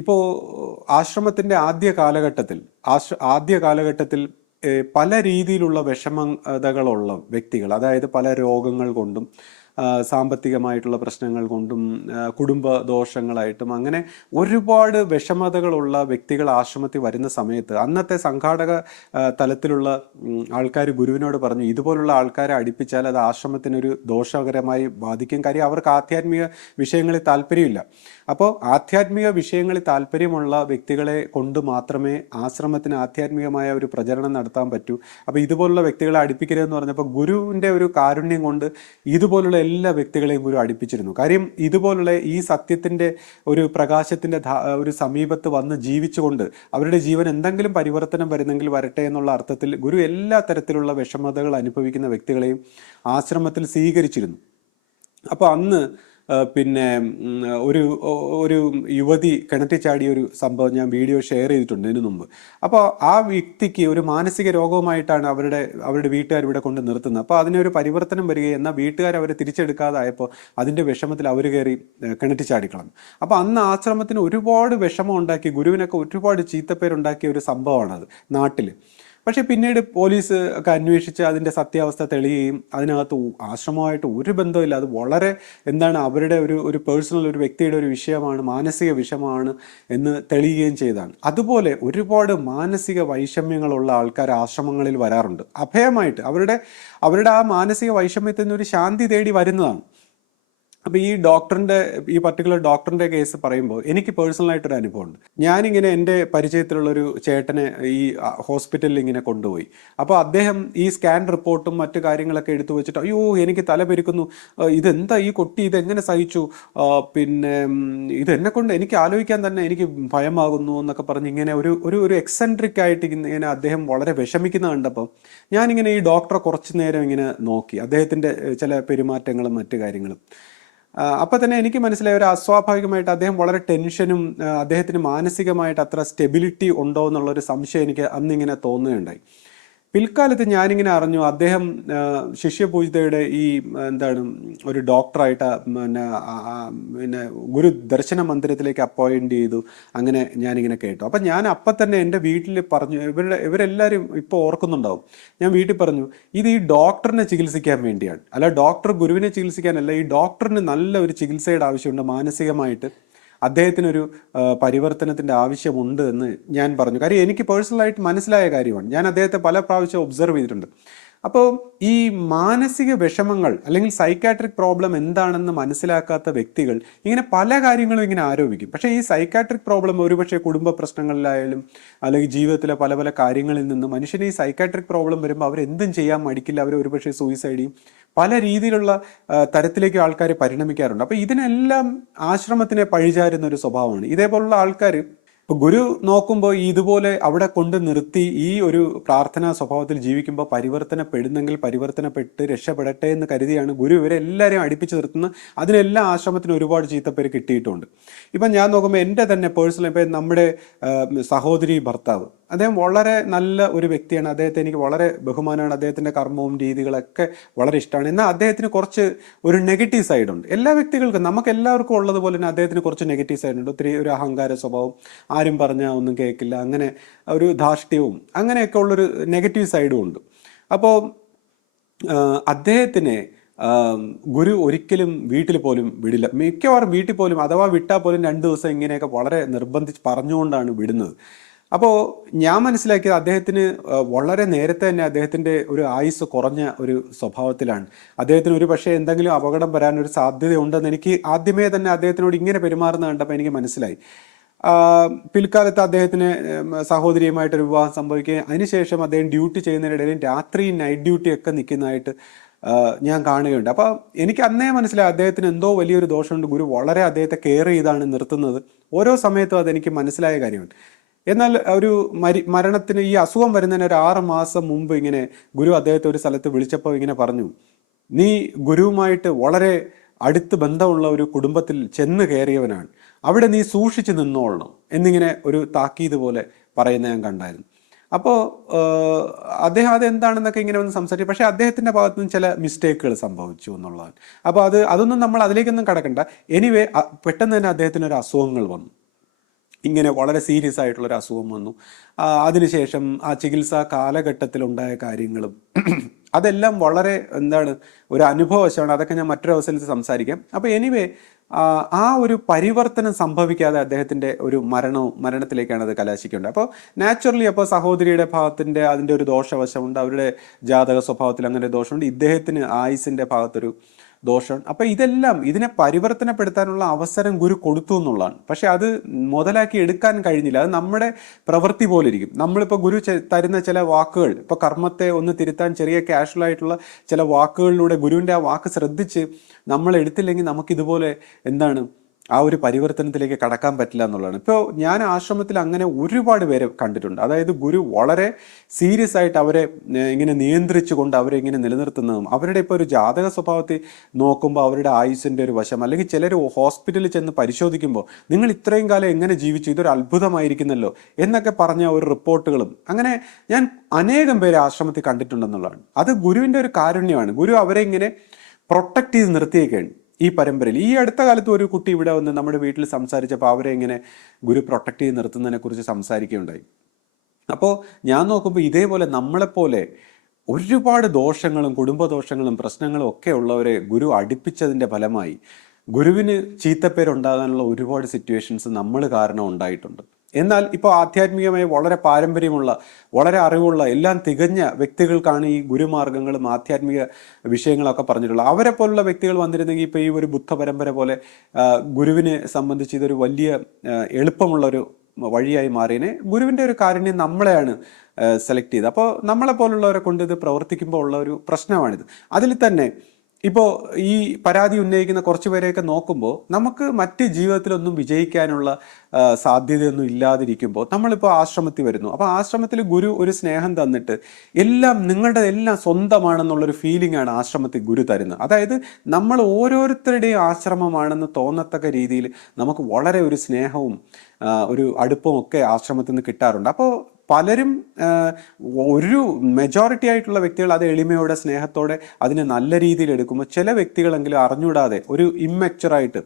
ഇപ്പോൾ ആശ്രമത്തിൻ്റെ ആദ്യ കാലഘട്ടത്തിൽ പല രീതിയിലുള്ള വിഷമതകളുള്ള വ്യക്തികൾ, അതായത് പല രോഗങ്ങൾ കൊണ്ടും സാമ്പത്തികമായിട്ടുള്ള പ്രശ്നങ്ങൾ കൊണ്ടും കുടുംബ ദോഷങ്ങളായിട്ടും അങ്ങനെ ഒരുപാട് വിഷമതകളുള്ള വ്യക്തികൾ ആശ്രമത്തിൽ വരുന്ന സമയത്ത് അന്നത്തെ സംഘാടക തലത്തിലുള്ള ആൾക്കാർ ഗുരുവിനോട് പറഞ്ഞു, ഇതുപോലുള്ള ആൾക്കാരെ അടുപ്പിച്ചാൽ അത് ആശ്രമത്തിനൊരു ദോഷകരമായി ബാധിക്കും. കാര്യം അവർക്ക് ആധ്യാത്മിക വിഷയങ്ങളിൽ താല്പര്യമില്ല. അപ്പോൾ ആധ്യാത്മിക വിഷയങ്ങളിൽ താല്പര്യമുള്ള വ്യക്തികളെ കൊണ്ട് മാത്രമേ ആശ്രമത്തിന് ആധ്യാത്മികമായ ഒരു പ്രചരണം നടത്താൻ പറ്റൂ. അപ്പോൾ ഇതുപോലുള്ള വ്യക്തികളെ അടുപ്പിക്കരുതെന്ന് പറഞ്ഞപ്പോൾ ഗുരുവിൻ്റെ ഒരു കാരുണ്യം കൊണ്ട് ഇതുപോലുള്ള എല്ലാ വ്യക്തികളെയും ഗുരു അടുപ്പിച്ചിരുന്നു. കാര്യം ഇതുപോലുള്ള ഈ സത്യത്തിൻ്റെ ഒരു പ്രകാശത്തിൻ്റെ ഒരു സമീപത്ത് വന്ന് ജീവിച്ചുകൊണ്ട് അവരുടെ ജീവൻ എന്തെങ്കിലും പരിവർത്തനം വരുന്നെങ്കിൽ വരട്ടെ എന്നുള്ള അർത്ഥത്തിൽ ഗുരു എല്ലാ തരത്തിലുള്ള വിഷമതകൾ അനുഭവിക്കുന്ന വ്യക്തികളെയും ആശ്രമത്തിൽ സ്വീകരിച്ചിരുന്നു. അപ്പോൾ അന്ന് പിന്നെ ഒരു ഒരു യുവതി കിണറ്റി ചാടിയ ഒരു സംഭവം ഞാൻ വീഡിയോ ഷെയർ ചെയ്തിട്ടുണ്ട് ഇതിനു മുമ്പ്. അപ്പോൾ ആ വ്യക്തിക്ക് ഒരു മാനസിക രോഗവുമായിട്ടാണ് അവരുടെ വീട്ടുകാർ ഇവിടെ കൊണ്ട് നിർത്തുന്നത്. അപ്പോൾ അതിനൊരു പരിവർത്തനം വരികയും എന്നാൽ വീട്ടുകാർ അവരെ തിരിച്ചെടുക്കാതായപ്പോൾ അതിൻ്റെ വിഷമത്തിൽ അവർ കയറി കിണറ്റി ചാടിക്കളഞ്ഞു. അപ്പോൾ അന്ന് ആശ്രമത്തിന് ഒരുപാട് വിഷമം ഉണ്ടാക്കി, ഗുരുവിനൊക്കെ ഒരുപാട് ചീത്തപ്പേരുണ്ടാക്കിയ ഒരു സംഭവമാണത് നാട്ടിൽ. പക്ഷേ പിന്നീട് പോലീസ് ഒക്കെ അന്വേഷിച്ച് അതിൻ്റെ സത്യാവസ്ഥ തെളിയുകയും അതിനകത്ത് ആശ്രമമായിട്ട് ഒരു ബന്ധമില്ല, അത് വളരെ അവരുടെ ഒരു പേഴ്സണൽ ഒരു വ്യക്തിയുടെ ഒരു വിഷയമാണ്, മാനസിക വിഷമമാണ് എന്ന് തെളിയുകയും ചെയ്തതാണ്. അതുപോലെ ഒരുപാട് മാനസിക വൈഷമ്യങ്ങളുള്ള ആൾക്കാർ ആശ്രമങ്ങളിൽ വരാറുണ്ട്. അഭയമായിട്ട് അവരുടെ ആ മാനസിക വൈഷമ്യത്തിൽ നിന്ന് ഒരു ശാന്തി തേടി വരുന്നതാണ്. അപ്പോൾ ഈ പർട്ടിക്കുലർ ഡോക്ടറിൻ്റെ കേസ് പറയുമ്പോൾ എനിക്ക് പേഴ്സണലായിട്ടൊരു അനുഭവമുണ്ട്. ഞാനിങ്ങനെ എൻ്റെ പരിചയത്തിലുള്ളൊരു ചേട്ടനെ ഈ ഹോസ്പിറ്റലിൽ ഇങ്ങനെ കൊണ്ടുപോയി. അപ്പോൾ അദ്ദേഹം ഈ സ്കാൻ റിപ്പോർട്ടും മറ്റു കാര്യങ്ങളൊക്കെ എടുത്തു വെച്ചിട്ട് അയ്യോ എനിക്ക് തല പെരുക്കുന്നു, ഇതെന്താ ഈ കുട്ടി ഇതെങ്ങനെ സഹിച്ചു, പിന്നെ ഇതെന്നെക്കൊണ്ട് എനിക്ക് ആലോചിക്കാൻ തന്നെ എനിക്ക് ഭയമാകുന്നു എന്നൊക്കെ പറഞ്ഞ് ഇങ്ങനെ ഒരു എക്സെൻട്രിക് ആയിട്ട് ഇങ്ങനെ അദ്ദേഹം വളരെ വിഷമിക്കുന്ന കണ്ടപ്പം ഞാനിങ്ങനെ ഈ ഡോക്ടറെ കുറച്ച് നേരം ഇങ്ങനെ നോക്കി, അദ്ദേഹത്തിൻ്റെ ചില പെരുമാറ്റങ്ങളും മറ്റു കാര്യങ്ങളും. അപ്പോൾ തന്നെ എനിക്ക് മനസ്സിലായ ഒരു അസ്വാഭാവികമായിട്ട് അദ്ദേഹം വളരെ ടെൻഷനും അദ്ദേഹത്തിന് മാനസികമായിട്ട് അത്ര സ്റ്റെബിലിറ്റി ഉണ്ടോ എന്നുള്ളൊരു സംശയം എനിക്ക് അന്നിങ്ങനെ തോന്നുകയുണ്ടായി. പിൽക്കാലത്ത് ഞാനിങ്ങനെ അറിഞ്ഞു അദ്ദേഹം ശിഷ്യപൂജിതയുടെ ഈ ഒരു ഡോക്ടറായിട്ട് പിന്നെ ഗുരു ദർശന മന്ദിരത്തിലേക്ക് അപ്പോയിൻ്റ് ചെയ്തു. അങ്ങനെ ഞാനിങ്ങനെ കേട്ടു. അപ്പം ഞാൻ അപ്പം തന്നെ എൻ്റെ വീട്ടിൽ പറഞ്ഞു, ഇവരെല്ലാവരും ഇപ്പോൾ ഓർക്കുന്നുണ്ടാവും, ഞാൻ വീട്ടിൽ പറഞ്ഞു ഇത് ഈ ഡോക്ടറിനെ ചികിത്സിക്കാൻ വേണ്ടിയാണ്, അല്ല ഡോക്ടർ ഗുരുവിനെ ചികിത്സിക്കാനല്ല, ഈ ഡോക്ടറിന് നല്ല ഒരു ചികിത്സയുടെ ആവശ്യമുണ്ട്, മാനസികമായിട്ട് അദ്ദേഹത്തിനൊരു പരിവർത്തനത്തിൻ്റെ ആവശ്യമുണ്ട് എന്ന് ഞാൻ പറഞ്ഞു. കാര്യം എനിക്ക് പേഴ്സണലായിട്ട് മനസ്സിലായ കാര്യമാണ്, ഞാൻ അദ്ദേഹത്തെ പല പ്രാവശ്യം ഒബ്സർവ് ചെയ്തിട്ടുണ്ട്. അപ്പോൾ ഈ മാനസിക വിഷമങ്ങൾ അല്ലെങ്കിൽ സൈക്കാട്രിക് പ്രോബ്ലം എന്താണെന്ന് മനസ്സിലാക്കാത്ത വ്യക്തികൾ ഇങ്ങനെ പല കാര്യങ്ങളും ഇങ്ങനെ ആരോപിക്കും. പക്ഷേ ഈ സൈക്കാട്രിക് പ്രോബ്ലം ഒരുപക്ഷെ കുടുംബ പ്രശ്നങ്ങളിലായാലും അല്ലെങ്കിൽ ജീവിതത്തിലെ പല പല കാര്യങ്ങളിൽ നിന്ന് മനുഷ്യന് ഈ സൈക്കാട്രിക് പ്രോബ്ലം വരുമ്പോൾ അവരെന്തും ചെയ്യാൻ മടിക്കില്ല, അവർ ഒരുപക്ഷെ സൂയിസൈഡ് ചെയ്യും, പല രീതിയിലുള്ള തരത്തിലേക്ക് ആൾക്കാർ പരിണമിക്കാറുണ്ട്. അപ്പോൾ ഇതിനെല്ലാം ആശ്രമത്തിനെ പഴിചാരുന്ന ഒരു സ്വഭാവമാണ്. ഇതേപോലുള്ള ആൾക്കാർ ഇപ്പോൾ ഗുരു നോക്കുമ്പോൾ ഇതുപോലെ അവിടെ കൊണ്ട് നിർത്തി ഈ ഒരു പ്രാർത്ഥനാ സ്വഭാവത്തിൽ ജീവിക്കുമ്പോൾ പരിവർത്തനപ്പെടുന്നെങ്കിൽ പരിവർത്തനപ്പെട്ട് രക്ഷപ്പെടട്ടെ എന്ന് കരുതിയാണ് ഗുരു ഇവരെല്ലാവരെയും അടുപ്പിച്ച് നിർത്തുന്നത്. അതിനെല്ലാം ആശ്രമത്തിന് ഒരുപാട് ചീത്തപ്പേര് കിട്ടിയിട്ടുണ്ട്. ഇപ്പം ഞാൻ നോക്കുമ്പോൾ എൻ്റെ തന്നെ പേഴ്സണൽ ഇപ്പം നമ്മുടെ സഹോദരി ഭർത്താവ്, അദ്ദേഹം വളരെ നല്ല ഒരു വ്യക്തിയാണ്, അദ്ദേഹത്തെ എനിക്ക് വളരെ ബഹുമാനമാണ്, അദ്ദേഹത്തിൻ്റെ കർമ്മവും രീതികളൊക്കെ വളരെ ഇഷ്ടമാണ്. എന്നാൽ അദ്ദേഹത്തിന് കുറച്ച് ഒരു നെഗറ്റീവ് സൈഡുണ്ട്. എല്ലാ വ്യക്തികൾക്കും നമുക്ക് എല്ലാവർക്കും ഉള്ളതുപോലെ തന്നെ അദ്ദേഹത്തിന് കുറച്ച് നെഗറ്റീവ് സൈഡുണ്ട്. ഒത്തിരി ഒരു അഹങ്കാര സ്വഭാവം, ആരും പറഞ്ഞാൽ ഒന്നും കേൾക്കില്ല, അങ്ങനെ ഒരു ധാർഷ്ട്യവും അങ്ങനെയൊക്കെ ഉള്ളൊരു നെഗറ്റീവ് സൈഡും ഉണ്ട്. അപ്പോൾ അദ്ദേഹത്തിനെ ഗുരു ഒരിക്കലും വീട്ടിൽ പോലും വിടില്ല, മിക്കവാറും വീട്ടിൽ പോലും അഥവാ വിട്ടാൽ പോലും 2 ദിവസം ഇങ്ങനെയൊക്കെ വളരെ നിർബന്ധിച്ച് പറഞ്ഞുകൊണ്ടാണ് വിടുന്നത്. അപ്പോൾ ഞാൻ മനസ്സിലാക്കിയത് അദ്ദേഹത്തിന് വളരെ നേരത്തെ തന്നെ അദ്ദേഹത്തിൻ്റെ ഒരു ആയുസ് കുറഞ്ഞ ഒരു സ്വഭാവത്തിലാണ്. അദ്ദേഹത്തിന് ഒരു പക്ഷേ എന്തെങ്കിലും അപകടം വരാനൊരു സാധ്യതയുണ്ടെന്ന് എനിക്ക് ആദ്യമേ തന്നെ അദ്ദേഹത്തിനോട് ഇങ്ങനെ പെരുമാറുന്ന കണ്ടപ്പോൾ എനിക്ക് മനസ്സിലായി. പിൽക്കാലത്ത് അദ്ദേഹത്തിന് സഹോദരിയുമായിട്ടൊരു വിവാഹം സംഭവിക്കുകയും അതിനുശേഷം അദ്ദേഹം ഡ്യൂട്ടി ചെയ്യുന്നതിനിടയിലും രാത്രി നൈറ്റ് ഡ്യൂട്ടി ഒക്കെ നിൽക്കുന്നതായിട്ട് ഞാൻ കാണുകയുണ്ട്. അപ്പോൾ എനിക്ക് അന്നേ മനസ്സിലായി അദ്ദേഹത്തിന് എന്തോ വലിയൊരു ദോഷമുണ്ട്. ഗുരു വളരെ അദ്ദേഹത്തെ കെയർ ചെയ്താണ് നിർത്തുന്നത്. ഓരോ സമയത്തും അതെനിക്ക് മനസ്സിലായ കാര്യമാണ്. എന്നാൽ ഒരു മരണത്തിന് ഈ അസുഖം വരുന്നതിന് ഒരു 6 മാസം മുമ്പ് ഇങ്ങനെ ഗുരു അദ്ദേഹത്തെ ഒരു സ്ഥലത്ത് വിളിച്ചപ്പോൾ ഇങ്ങനെ പറഞ്ഞു, നീ ഗുരുവുമായിട്ട് വളരെ അടുത്ത് ബന്ധമുള്ള ഒരു കുടുംബത്തിൽ ചെന്ന് കയറിയവനാണ്, അവിടെ നീ സൂക്ഷിച്ച് നിന്നോളണം എന്നിങ്ങനെ ഒരു താക്കീത് പോലെ പറയുന്ന ഞാൻ കണ്ടായിരുന്നു. അപ്പോൾ അദ്ദേഹം അതെന്താണെന്നൊക്കെ ഇങ്ങനെ ഒന്ന് സംസാരിച്ചു. പക്ഷേ അദ്ദേഹത്തിൻ്റെ ഭാഗത്തു നിന്ന് ചില മിസ്റ്റേക്കുകൾ സംഭവിച്ചു എന്നുള്ളതാണ്. അപ്പോൾ അതൊന്നും നമ്മൾ അതിലേക്കൊന്നും കടക്കണ്ട. എനിവേ പെട്ടെന്ന് തന്നെ അദ്ദേഹത്തിന് ഒരു അസുഖങ്ങൾ വന്നു, ഇങ്ങനെ വളരെ സീരിയസ് ആയിട്ടുള്ളൊരു അസുഖം വന്നു. അതിനുശേഷം ആ ചികിത്സാ കാലഘട്ടത്തിലുണ്ടായ കാര്യങ്ങളും അതെല്ലാം വളരെ ഒരു അനുഭവവശമാണ്. അതൊക്കെ ഞാൻ മറ്റൊരു അവസരത്തിൽ സംസാരിക്കാം. അപ്പോൾ എനിവേ ആ ഒരു പരിവർത്തനം സംഭവിക്കാതെ അദ്ദേഹത്തിൻ്റെ ഒരു മരണത്തിലേക്കാണ് അത് കലാശിക്കേണ്ടത്. അപ്പോൾ നാച്ചുറലി അപ്പോൾ സഹോദരിയുടെ ഭാഗത്തിൻ്റെ അതിൻ്റെ ഒരു ദോഷവശമുണ്ട്, അവരുടെ ജാതക സ്വഭാവത്തിൽ അങ്ങനെ ദോഷമുണ്ട്. ഇദ്ദേഹത്തിന് ആയുസിൻ്റെ ഭാഗത്തൊരു ദോഷം. അപ്പം ഇതെല്ലാം ഇതിനെ പരിവർത്തനപ്പെടുത്താനുള്ള അവസരം ഗുരു കൊടുത്തു എന്നുള്ളതാണ്. പക്ഷെ അത് മുതലാക്കി എടുക്കാൻ കഴിഞ്ഞില്ല. അത് നമ്മുടെ പ്രവൃത്തി പോലെ ഇരിക്കും. നമ്മളിപ്പോൾ ഗുരു തരുന്ന ചില വാക്കുകൾ, ഇപ്പോൾ കർമ്മത്തെ ഒന്ന് തിരുത്താൻ ചെറിയ കാഷ്വൽ ആയിട്ടുള്ള ചില വാക്കുകളിലൂടെ ഗുരുവിൻ്റെ ആ വാക്ക് ശ്രദ്ധിച്ച് നമ്മൾ എടുത്തില്ലെങ്കിൽ നമുക്കിതുപോലെ എന്താണ് ആ ഒരു പരിവർത്തനത്തിലേക്ക് കടക്കാൻ പറ്റില്ല എന്നുള്ളതാണ്. ഇപ്പോൾ ഞാൻ ആശ്രമത്തിൽ അങ്ങനെ ഒരുപാട് പേരെ കണ്ടിട്ടുണ്ട്. അതായത് ഗുരു വളരെ സീരിയസ് ആയിട്ട് അവരെ ഇങ്ങനെ നിയന്ത്രിച്ചുകൊണ്ട് അവരെ ഇങ്ങനെ നിലനിർത്തുന്നതും, അവരുടെ ഇപ്പോൾ ഒരു ജാതക സ്വഭാവത്തിൽ നോക്കുമ്പോൾ അവരുടെ ആയുസിൻ്റെ ഒരു വശം, അല്ലെങ്കിൽ ചിലർ ഹോസ്പിറ്റലിൽ ചെന്ന് പരിശോധിക്കുമ്പോൾ നിങ്ങൾ ഇത്രയും കാലം എങ്ങനെ ജീവിച്ചു, ഇതൊരു അത്ഭുതമായിരിക്കുന്നല്ലോ എന്നൊക്കെ പറഞ്ഞ ഒരു റിപ്പോർട്ടുകളും അങ്ങനെ ഞാൻ അനേകം പേരെ ആശ്രമത്തിൽ കണ്ടിട്ടുണ്ടെന്നുള്ളതാണ്. അത് ഗുരുവിൻ്റെ ഒരു കാരുണ്യമാണ്. ഗുരു അവരെ ഇങ്ങനെ പ്രൊട്ടക്റ്റ് ചെയ്ത് നിർത്തിയേക്കാണ് ഈ പരമ്പരയിൽ. ഈ അടുത്ത കാലത്ത് ഒരു കുട്ടി ഇവിടെ വന്ന് നമ്മുടെ വീട്ടിൽ സംസാരിച്ചപ്പോൾ അവരെ ഇങ്ങനെ ഗുരു പ്രൊട്ടക്റ്റ് ചെയ്ത് നിർത്തുന്നതിനെ കുറിച്ച് സംസാരിക്കുകയുണ്ടായി. അപ്പോൾ ഞാൻ നോക്കുമ്പോൾ ഇതേപോലെ നമ്മളെപ്പോലെ ഒരുപാട് ദോഷങ്ങളും കുടുംബദോഷങ്ങളും പ്രശ്നങ്ങളും ഒക്കെ ഉള്ളവരെ ഗുരു അടുപ്പിച്ചതിൻ്റെ ഫലമായി ഗുരുവിന് ചീത്തപ്പേരുണ്ടാകാനുള്ള ഒരുപാട് സിറ്റുവേഷൻസ് നമ്മൾ കാരണം ഉണ്ടായിട്ടുണ്ട്. എന്നാൽ ഇപ്പോൾ ആധ്യാത്മികമായി വളരെ പാരമ്പര്യമുള്ള, വളരെ അറിവുള്ള, എല്ലാം തികഞ്ഞ വ്യക്തികൾക്കാണ് ഈ ഗുരുമാർഗങ്ങളും ആധ്യാത്മിക വിഷയങ്ങളൊക്കെ പറഞ്ഞിട്ടുള്ളത്. അവരെ പോലുള്ള വ്യക്തികൾ വന്നിരുന്നെങ്കിൽ ഇപ്പോൾ ഈ ഒരു ബുദ്ധ പരമ്പര പോലെ ഗുരുവിനെ സംബന്ധിച്ച് ഇതൊരു വലിയ എളുപ്പമുള്ളൊരു വഴിയായി മാറിയതിനെ. ഗുരുവിൻ്റെ ഒരു കാരുണ്യം നമ്മളെയാണ് സെലക്ട് ചെയ്തത്. അപ്പോൾ നമ്മളെ പോലുള്ളവരെ കൊണ്ട് ഇത് പ്രവർത്തിക്കുമ്പോൾ ഉള്ള ഒരു പ്രശ്നമാണിത്. അതിൽ തന്നെ ഇപ്പോൾ ഈ പരാതി ഉന്നയിക്കുന്ന കുറച്ച് പേരെയൊക്കെ നോക്കുമ്പോൾ നമുക്ക് മറ്റ് ജീവിതത്തിലൊന്നും വിജയിക്കാനുള്ള സാധ്യതയൊന്നും ഇല്ലാതിരിക്കുമ്പോൾ നമ്മളിപ്പോൾ ആശ്രമത്തിൽ വരുന്നു. അപ്പോൾ ആശ്രമത്തിൽ ഗുരു ഒരു സ്നേഹം തന്നിട്ട് എല്ലാം നിങ്ങളുടെ എല്ലാം സ്വന്തമാണെന്നുള്ളൊരു ഫീലിംഗ് ആണ് ആശ്രമത്തിൽ ഗുരു തരുന്നത്. അതായത് നമ്മൾ ഓരോരുത്തരുടെയും ആശ്രമമാണെന്ന് തോന്നത്തക്ക രീതിയിൽ നമുക്ക് വളരെ ഒരു സ്നേഹവും ഒരു അടുപ്പവും ഒക്കെ ആശ്രമത്തിൽ നിന്ന് കിട്ടാറുണ്ട്. അപ്പോൾ പലരും ഒരു മെജോറിറ്റി ആയിട്ടുള്ള വ്യക്തികൾ അത് എളിമയോടെ സ്നേഹത്തോടെ അതിനെ നല്ല രീതിയിൽ എടുക്കുമ്പോൾ ചില വ്യക്തികളെങ്കിലും അറിഞ്ഞൂടാതെ ഒരു ഇമ്മെച്ചുറായിട്ട്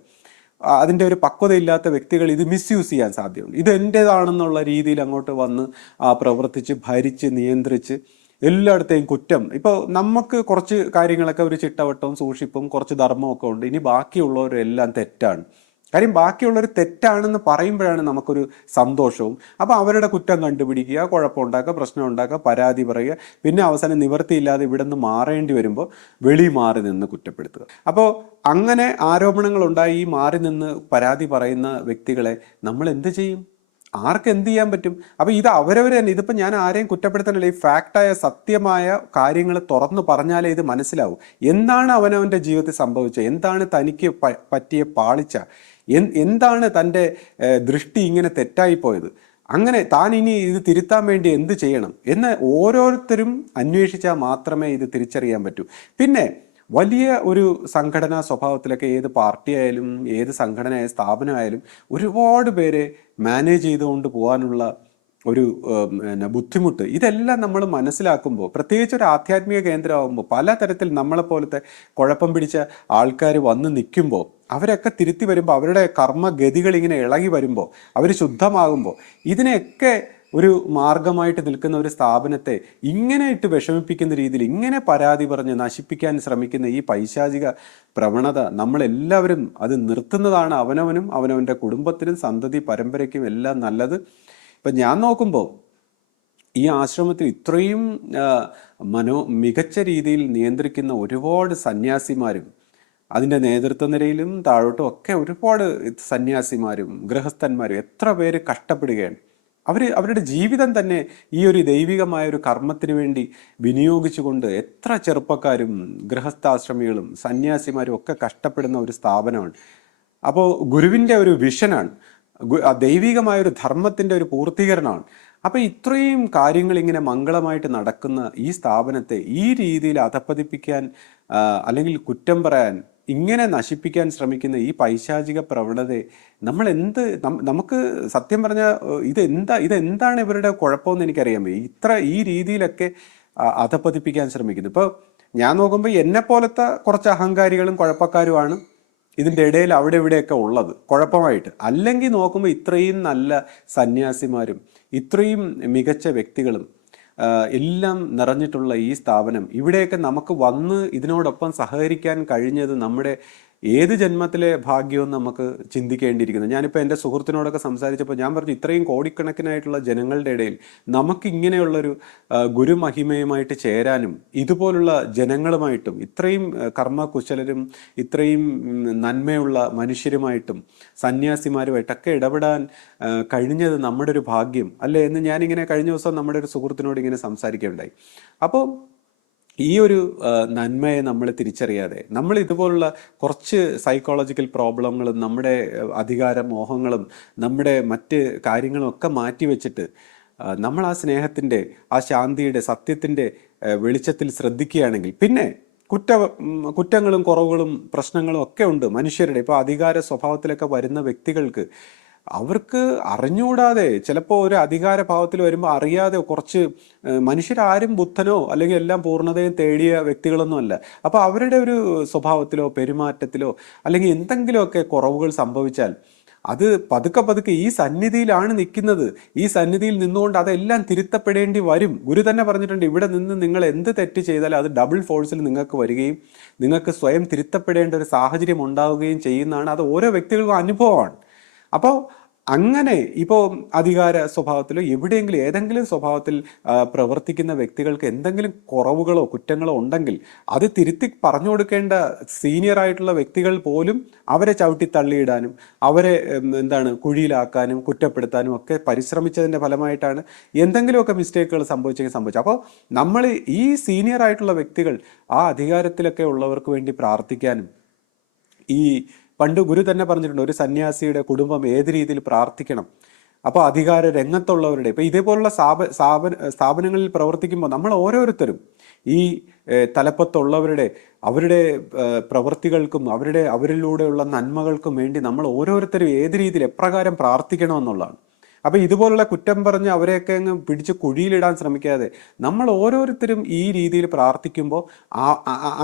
അതിൻ്റെ ഒരു പക്വതയില്ലാത്ത വ്യക്തികൾ ഇത് മിസ്യൂസ് ചെയ്യാൻ സാധ്യതയുണ്ട്. ഇത് എൻ്റേതാണെന്നുള്ള രീതിയിൽ അങ്ങോട്ട് വന്ന് പ്രവർത്തിച്ച് ഭരിച്ച് നിയന്ത്രിച്ച് എല്ലായിടത്തെയും കുറ്റം. ഇപ്പോൾ നമുക്ക് കുറച്ച് കാര്യങ്ങളൊക്കെ ഒരു ചിട്ടവട്ടവും സൂക്ഷിപ്പും കുറച്ച് ധർമ്മവും ഒക്കെ ഉണ്ട്, ഇനി ബാക്കിയുള്ളവരെല്ലാം തെറ്റാണ്. കാര്യം ബാക്കിയുള്ളവർ തെറ്റാണെന്ന് പറയുമ്പോഴാണ് നമുക്കൊരു സന്തോഷവും. അപ്പോൾ അവരുടെ കുറ്റം കണ്ടുപിടിക്കുക, കുഴപ്പമുണ്ടാക്കുക, പ്രശ്നം ഉണ്ടാക്കുക, പരാതി പറയുക, പിന്നെ അവസാനം നിവൃത്തിയില്ലാതെ ഇവിടെ നിന്ന് മാറേണ്ടി വരുമ്പോൾ വെളി മാറി നിന്ന് കുറ്റപ്പെടുത്തുക. അപ്പോൾ അങ്ങനെ ആരോപണങ്ങൾ ഉണ്ടായി ഈ മാറി നിന്ന് പരാതി പറയുന്ന വ്യക്തികളെ നമ്മൾ എന്ത് ചെയ്യും? ആർക്ക് എന്ത് ചെയ്യാൻ പറ്റും? അപ്പോൾ ഇത് അവരവർ തന്നെ. ഇതിപ്പോൾ ഞാൻ ആരെയും കുറ്റപ്പെടുത്താനല്ല, ഈ ഫാക്റ്റായ സത്യമായ കാര്യങ്ങൾ തുറന്നു പറഞ്ഞാലേ ഇത് മനസ്സിലാവും. എന്താണ് അവനവൻ്റെ ജീവിതത്തിൽ സംഭവിച്ചത്, എന്താണ് തനിക്ക് പറ്റിയ പാളിച്ച, എന്താണ് തൻ്റെ ദൃഷ്ടി ഇങ്ങനെ തെറ്റായിപ്പോയത്, അങ്ങനെ താൻ ഇനി ഇത് തിരുത്താൻ വേണ്ടി എന്ത് ചെയ്യണം എന്ന് ഓരോരുത്തരും അന്വേഷിച്ചാൽ മാത്രമേ ഇത് തിരിച്ചറിയാൻ പറ്റൂ. പിന്നെ വലിയ ഒരു സംഘടനാ സ്വഭാവത്തിലൊക്കെ ഏത് പാർട്ടി ആയാലും ഏത് സംഘടന സ്ഥാപനമായാലും ഒരുപാട് പേരെ മാനേജ് ചെയ്തുകൊണ്ട് പോകാനുള്ള ഒരു ബുദ്ധിമുട്ട്, ഇതെല്ലാം നമ്മൾ മനസ്സിലാക്കുമ്പോൾ, പ്രത്യേകിച്ച് ഒരു ആധ്യാത്മിക കേന്ദ്രമാകുമ്പോൾ പലതരത്തിൽ നമ്മളെപ്പോലത്തെ കുഴപ്പം പിടിച്ച ആൾക്കാർ വന്ന് നിൽക്കുമ്പോൾ അവരൊക്കെ തിരുത്തി വരുമ്പോൾ അവരുടെ കർമ്മഗതികൾ ഇങ്ങനെ ഇളകി വരുമ്പോൾ അവർ ശുദ്ധമാകുമ്പോൾ ഇതിനെയൊക്കെ ഒരു മാർഗമായിട്ട് നിൽക്കുന്ന ഒരു സ്ഥാപനത്തെ ഇങ്ങനെ ഇട്ട് വിഷമിപ്പിക്കുന്ന രീതിയിൽ ഇങ്ങനെ പരാതി പറഞ്ഞ് നശിപ്പിക്കാൻ ശ്രമിക്കുന്ന ഈ പൈശാചിക പ്രവണത നമ്മളെല്ലാവരും അത് നിർത്തുന്നതാണ് അവനവനും അവനവൻ്റെ കുടുംബത്തിനും സന്തതി പരമ്പരയ്ക്കും എല്ലാം നല്ലത്. ഇപ്പം ഞാൻ നോക്കുമ്പോൾ ഈ ആശ്രമത്തിൽ ഇത്രയും മികച്ച രീതിയിൽ നിയന്ത്രിക്കുന്ന ഒരുപാട് സന്യാസിമാരും അതിൻ്റെ നേതൃത്വ നിരയിലും താഴോട്ടും ഒക്കെ ഒരുപാട് സന്യാസിമാരും ഗൃഹസ്ഥന്മാരും എത്ര പേര് കഷ്ടപ്പെടുകയാണ്. അവരുടെ ജീവിതം തന്നെ ഈ ഒരു ദൈവികമായ ഒരു കർമ്മത്തിന് വേണ്ടി വിനിയോഗിച്ചുകൊണ്ട് എത്ര ചെറുപ്പക്കാരും ഗൃഹസ്ഥാശ്രമികളും സന്യാസിമാരും ഒക്കെ കഷ്ടപ്പെടുന്ന ഒരു സ്ഥാപനമാണ്. അപ്പോൾ ഗുരുവിൻ്റെ ഒരു വിഷനാണ്, ദൈവികമായൊരു ധർമ്മത്തിൻ്റെ ഒരു പൂർത്തീകരണമാണ്. അപ്പോൾ ഇത്രയും കാര്യങ്ങൾ ഇങ്ങനെ മംഗളമായിട്ട് നടക്കുന്ന ഈ സ്ഥാപനത്തെ ഈ രീതിയിൽ അധപ്പതിപ്പിക്കാൻ അല്ലെങ്കിൽ കുറ്റം പറയാൻ, ഇങ്ങനെ നശിപ്പിക്കാൻ ശ്രമിക്കുന്ന ഈ പൈശാചിക പ്രവണതയെ നമുക്ക് സത്യം പറഞ്ഞാൽ ഇതെന്താണ് ഇവരുടെ കുഴപ്പമെന്ന് എനിക്കറിയാൻ വയ്യ. ഈ രീതിയിലൊക്കെ അധപ്പതിപ്പിക്കാൻ ശ്രമിക്കുന്നു. ഇപ്പോൾ ഞാൻ നോക്കുമ്പോൾ എന്നെ പോലത്തെ കുറച്ച് അഹങ്കാരികളും കുഴപ്പക്കാരുമാണ് ഇതിൻ്റെ ഇടയിൽ അവിടെ ഇവിടെയൊക്കെ ഉള്ളത് കുഴപ്പമായിട്ട്. അല്ലെങ്കിൽ നോക്കുമ്പോൾ ഇത്രയും നല്ല സന്യാസിമാരും ഇത്രയും മികച്ച വ്യക്തികളും എല്ലാം നിറഞ്ഞിട്ടുള്ള ഈ സ്ഥാപനം, ഇവിടെയൊക്കെ നമുക്ക് വന്ന് ഇതിനോടൊപ്പം സഹകരിക്കാൻ കഴിഞ്ഞത് നമ്മുടെ ഏത് ജന്മത്തിലെ ഭാഗ്യവും നമുക്ക് ചിന്തിക്കേണ്ടിയിരിക്കുന്നത്. ഞാനിപ്പോൾ എൻ്റെ സുഹൃത്തിനോടൊക്കെ സംസാരിച്ചപ്പോൾ ഞാൻ പറഞ്ഞു, ഇത്രയും കോടിക്കണക്കിനായിട്ടുള്ള ജനങ്ങളുടെ ഇടയിൽ നമുക്ക് ഇങ്ങനെയുള്ളൊരു ഗുരുമഹിമയുമായിട്ട് ചേരാനും ഇതുപോലുള്ള ജനങ്ങളുമായിട്ടും ഇത്രയും കർമ്മകുശലരും ഇത്രയും നന്മയുള്ള മനുഷ്യരുമായിട്ടും സന്യാസിമാരുമായിട്ടൊക്കെ ഇടപെടാൻ കഴിഞ്ഞത് നമ്മുടെ ഒരു ഭാഗ്യം അല്ലേ എന്ന് ഞാനിങ്ങനെ കഴിഞ്ഞ ദിവസം നമ്മുടെ ഒരു സുഹൃത്തിനോട് ഇങ്ങനെ സംസാരിക്കുകയുണ്ടായി. അപ്പോൾ ഈ ഒരു നന്മയെ നമ്മൾ തിരിച്ചറിയാതെ നമ്മൾ ഇതുപോലുള്ള കുറച്ച് സൈക്കോളജിക്കൽ പ്രോബ്ലങ്ങളും നമ്മുടെ അധികാര മോഹങ്ങളും നമ്മുടെ മറ്റ് കാര്യങ്ങളും ഒക്കെ മാറ്റിവെച്ചിട്ട് നമ്മൾ ആ സ്നേഹത്തിൻ്റെ, ആ ശാന്തിയുടെ, സത്യത്തിൻ്റെ വെളിച്ചത്തിൽ ശ്രദ്ധിക്കുകയാണെങ്കിൽ പിന്നെ കുറ്റങ്ങളും കുറവുകളും പ്രശ്നങ്ങളും ഒക്കെ ഉണ്ട് മനുഷ്യരുടെ. ഇപ്പോൾ അധികാര സ്വഭാവത്തിലൊക്കെ വരുന്ന വ്യക്തികൾക്ക് അവർക്ക് അറിഞ്ഞുകൂടാതെ ചിലപ്പോൾ ഒരു അധികാര ഭാവത്തിൽ വരുമ്പോൾ അറിയാതെ കുറച്ച് മനുഷ്യരാരും ബുദ്ധനോ അല്ലെങ്കിൽ എല്ലാം പൂർണ്ണതയും തേടിയ വ്യക്തികളൊന്നും അല്ല. അപ്പോൾ അവരുടെ ഒരു സ്വഭാവത്തിലോ പെരുമാറ്റത്തിലോ അല്ലെങ്കിൽ എന്തെങ്കിലുമൊക്കെ കുറവുകൾ സംഭവിച്ചാൽ അത് പതുക്കെ പതുക്കെ ഈ സന്നിധിയിലാണ് നിൽക്കുന്നത്. ഈ സന്നിധിയിൽ നിന്നുകൊണ്ട് അതെല്ലാം തിരുത്തപ്പെടേണ്ടി വരും. ഗുരു തന്നെ പറഞ്ഞിട്ടുണ്ട്, ഇവിടെ നിന്ന് നിങ്ങൾ എന്ത് തെറ്റ് ചെയ്താലും അത് ഡബിൾ ഫോഴ്സിൽ നിങ്ങൾക്ക് വരികയും നിങ്ങൾക്ക് സ്വയം തിരുത്തപ്പെടേണ്ട ഒരു സാഹചര്യം ഉണ്ടാവുകയും ചെയ്യുന്നതാണ്. അത് ഓരോ വ്യക്തികൾക്കും അനുഭവമാണ്. അപ്പോൾ അങ്ങനെ ഇപ്പോൾ അധികാര സ്വഭാവത്തിലോ എവിടെയെങ്കിലും ഏതെങ്കിലും സ്വഭാവത്തിൽ പ്രവർത്തിക്കുന്ന വ്യക്തികൾക്ക് എന്തെങ്കിലും കുറവുകളോ കുറ്റങ്ങളോ ഉണ്ടെങ്കിൽ അത് തിരുത്തി പറഞ്ഞു കൊടുക്കേണ്ട സീനിയർ ആയിട്ടുള്ള വ്യക്തികൾ പോലും അവരെ ചവിട്ടി തള്ളിയിടാനും അവരെ കുഴിയിലാക്കാനും കുറ്റപ്പെടുത്താനും ഒക്കെ പരിശ്രമിച്ചതിൻ്റെ ഫലമായിട്ടാണ് എന്തെങ്കിലുമൊക്കെ മിസ്റ്റേക്കുകൾ സംഭവിച്ചു. അപ്പോൾ നമ്മൾ ഈ സീനിയർ ആയിട്ടുള്ള വ്യക്തികൾ ആ അധികാരത്തിലൊക്കെ ഉള്ളവർക്ക് വേണ്ടി പ്രാർത്ഥിക്കാനും, ഈ പണ്ട് ഗുരു തന്നെ പറഞ്ഞിട്ടുണ്ട് ഒരു സന്യാസിയുടെ കുടുംബം ഏത് രീതിയിൽ പ്രാർത്ഥിക്കണം. അപ്പോൾ അധികാര രംഗത്തുള്ളവരുടെ ഇപ്പോൾ ഇതേപോലുള്ള സ്ഥാപനങ്ങളിൽ പ്രവർത്തിക്കുമ്പോൾ നമ്മൾ ഓരോരുത്തരും ഈ തലപ്പത്തുള്ളവരുടെ അവരുടെ പ്രവൃത്തികൾക്കും അവരിലൂടെയുള്ള നന്മകൾക്കും വേണ്ടി നമ്മൾ ഓരോരുത്തരും ഏത് രീതിയിൽ എപ്രകാരം പ്രാർത്ഥിക്കണമെന്നുള്ളതാണ്. അപ്പോൾ ഇതുപോലുള്ള കുറ്റം പറഞ്ഞ് അവരെയൊക്കെ അങ്ങ് പിടിച്ച് കുഴിയിലിടാൻ ശ്രമിക്കാതെ നമ്മൾ ഓരോരുത്തരും ഈ രീതിയിൽ പ്രാർത്ഥിക്കുമ്പോൾ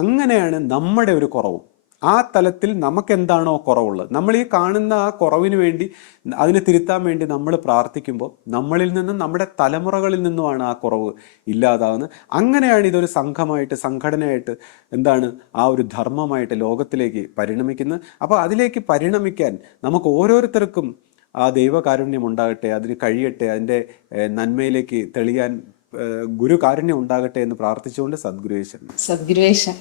അങ്ങനെയാണ് നമ്മുടെ ഒരു കുറവും ആ തലത്തിൽ നമുക്ക് എന്താണോ കുറവുള്ളത് നമ്മൾ ഈ കാണുന്ന ആ കുറവിന് വേണ്ടി അതിനെ തിരുത്താൻ വേണ്ടി നമ്മൾ പ്രാർത്ഥിക്കുമ്പോൾ നമ്മളിൽ നിന്നും നമ്മുടെ തലമുറകളിൽ നിന്നുമാണ് ആ കുറവ് ഇല്ലാതാവുന്നത്. അങ്ങനെയാണ് ഇതൊരു സംഘമായിട്ട് സംഘടനയായിട്ട് ആ ഒരു ധർമ്മമായിട്ട് ലോകത്തിലേക്ക് പരിണമിക്കുന്നത്. അപ്പോൾ അതിലേക്ക് പരിണമിക്കാൻ നമുക്ക് ഓരോരുത്തർക്കും ആ ദൈവകാരുണ്യം ഉണ്ടാകട്ടെ, അതിന് കഴിയട്ടെ, അതിൻ്റെ നന്മയിലേക്ക് തെളിയാൻ ഗുരു കാരുണ്യം ഉണ്ടാകട്ടെ എന്ന് പ്രാർത്ഥിച്ചുകൊണ്ട് സദ്ഗുരുവേശൻ.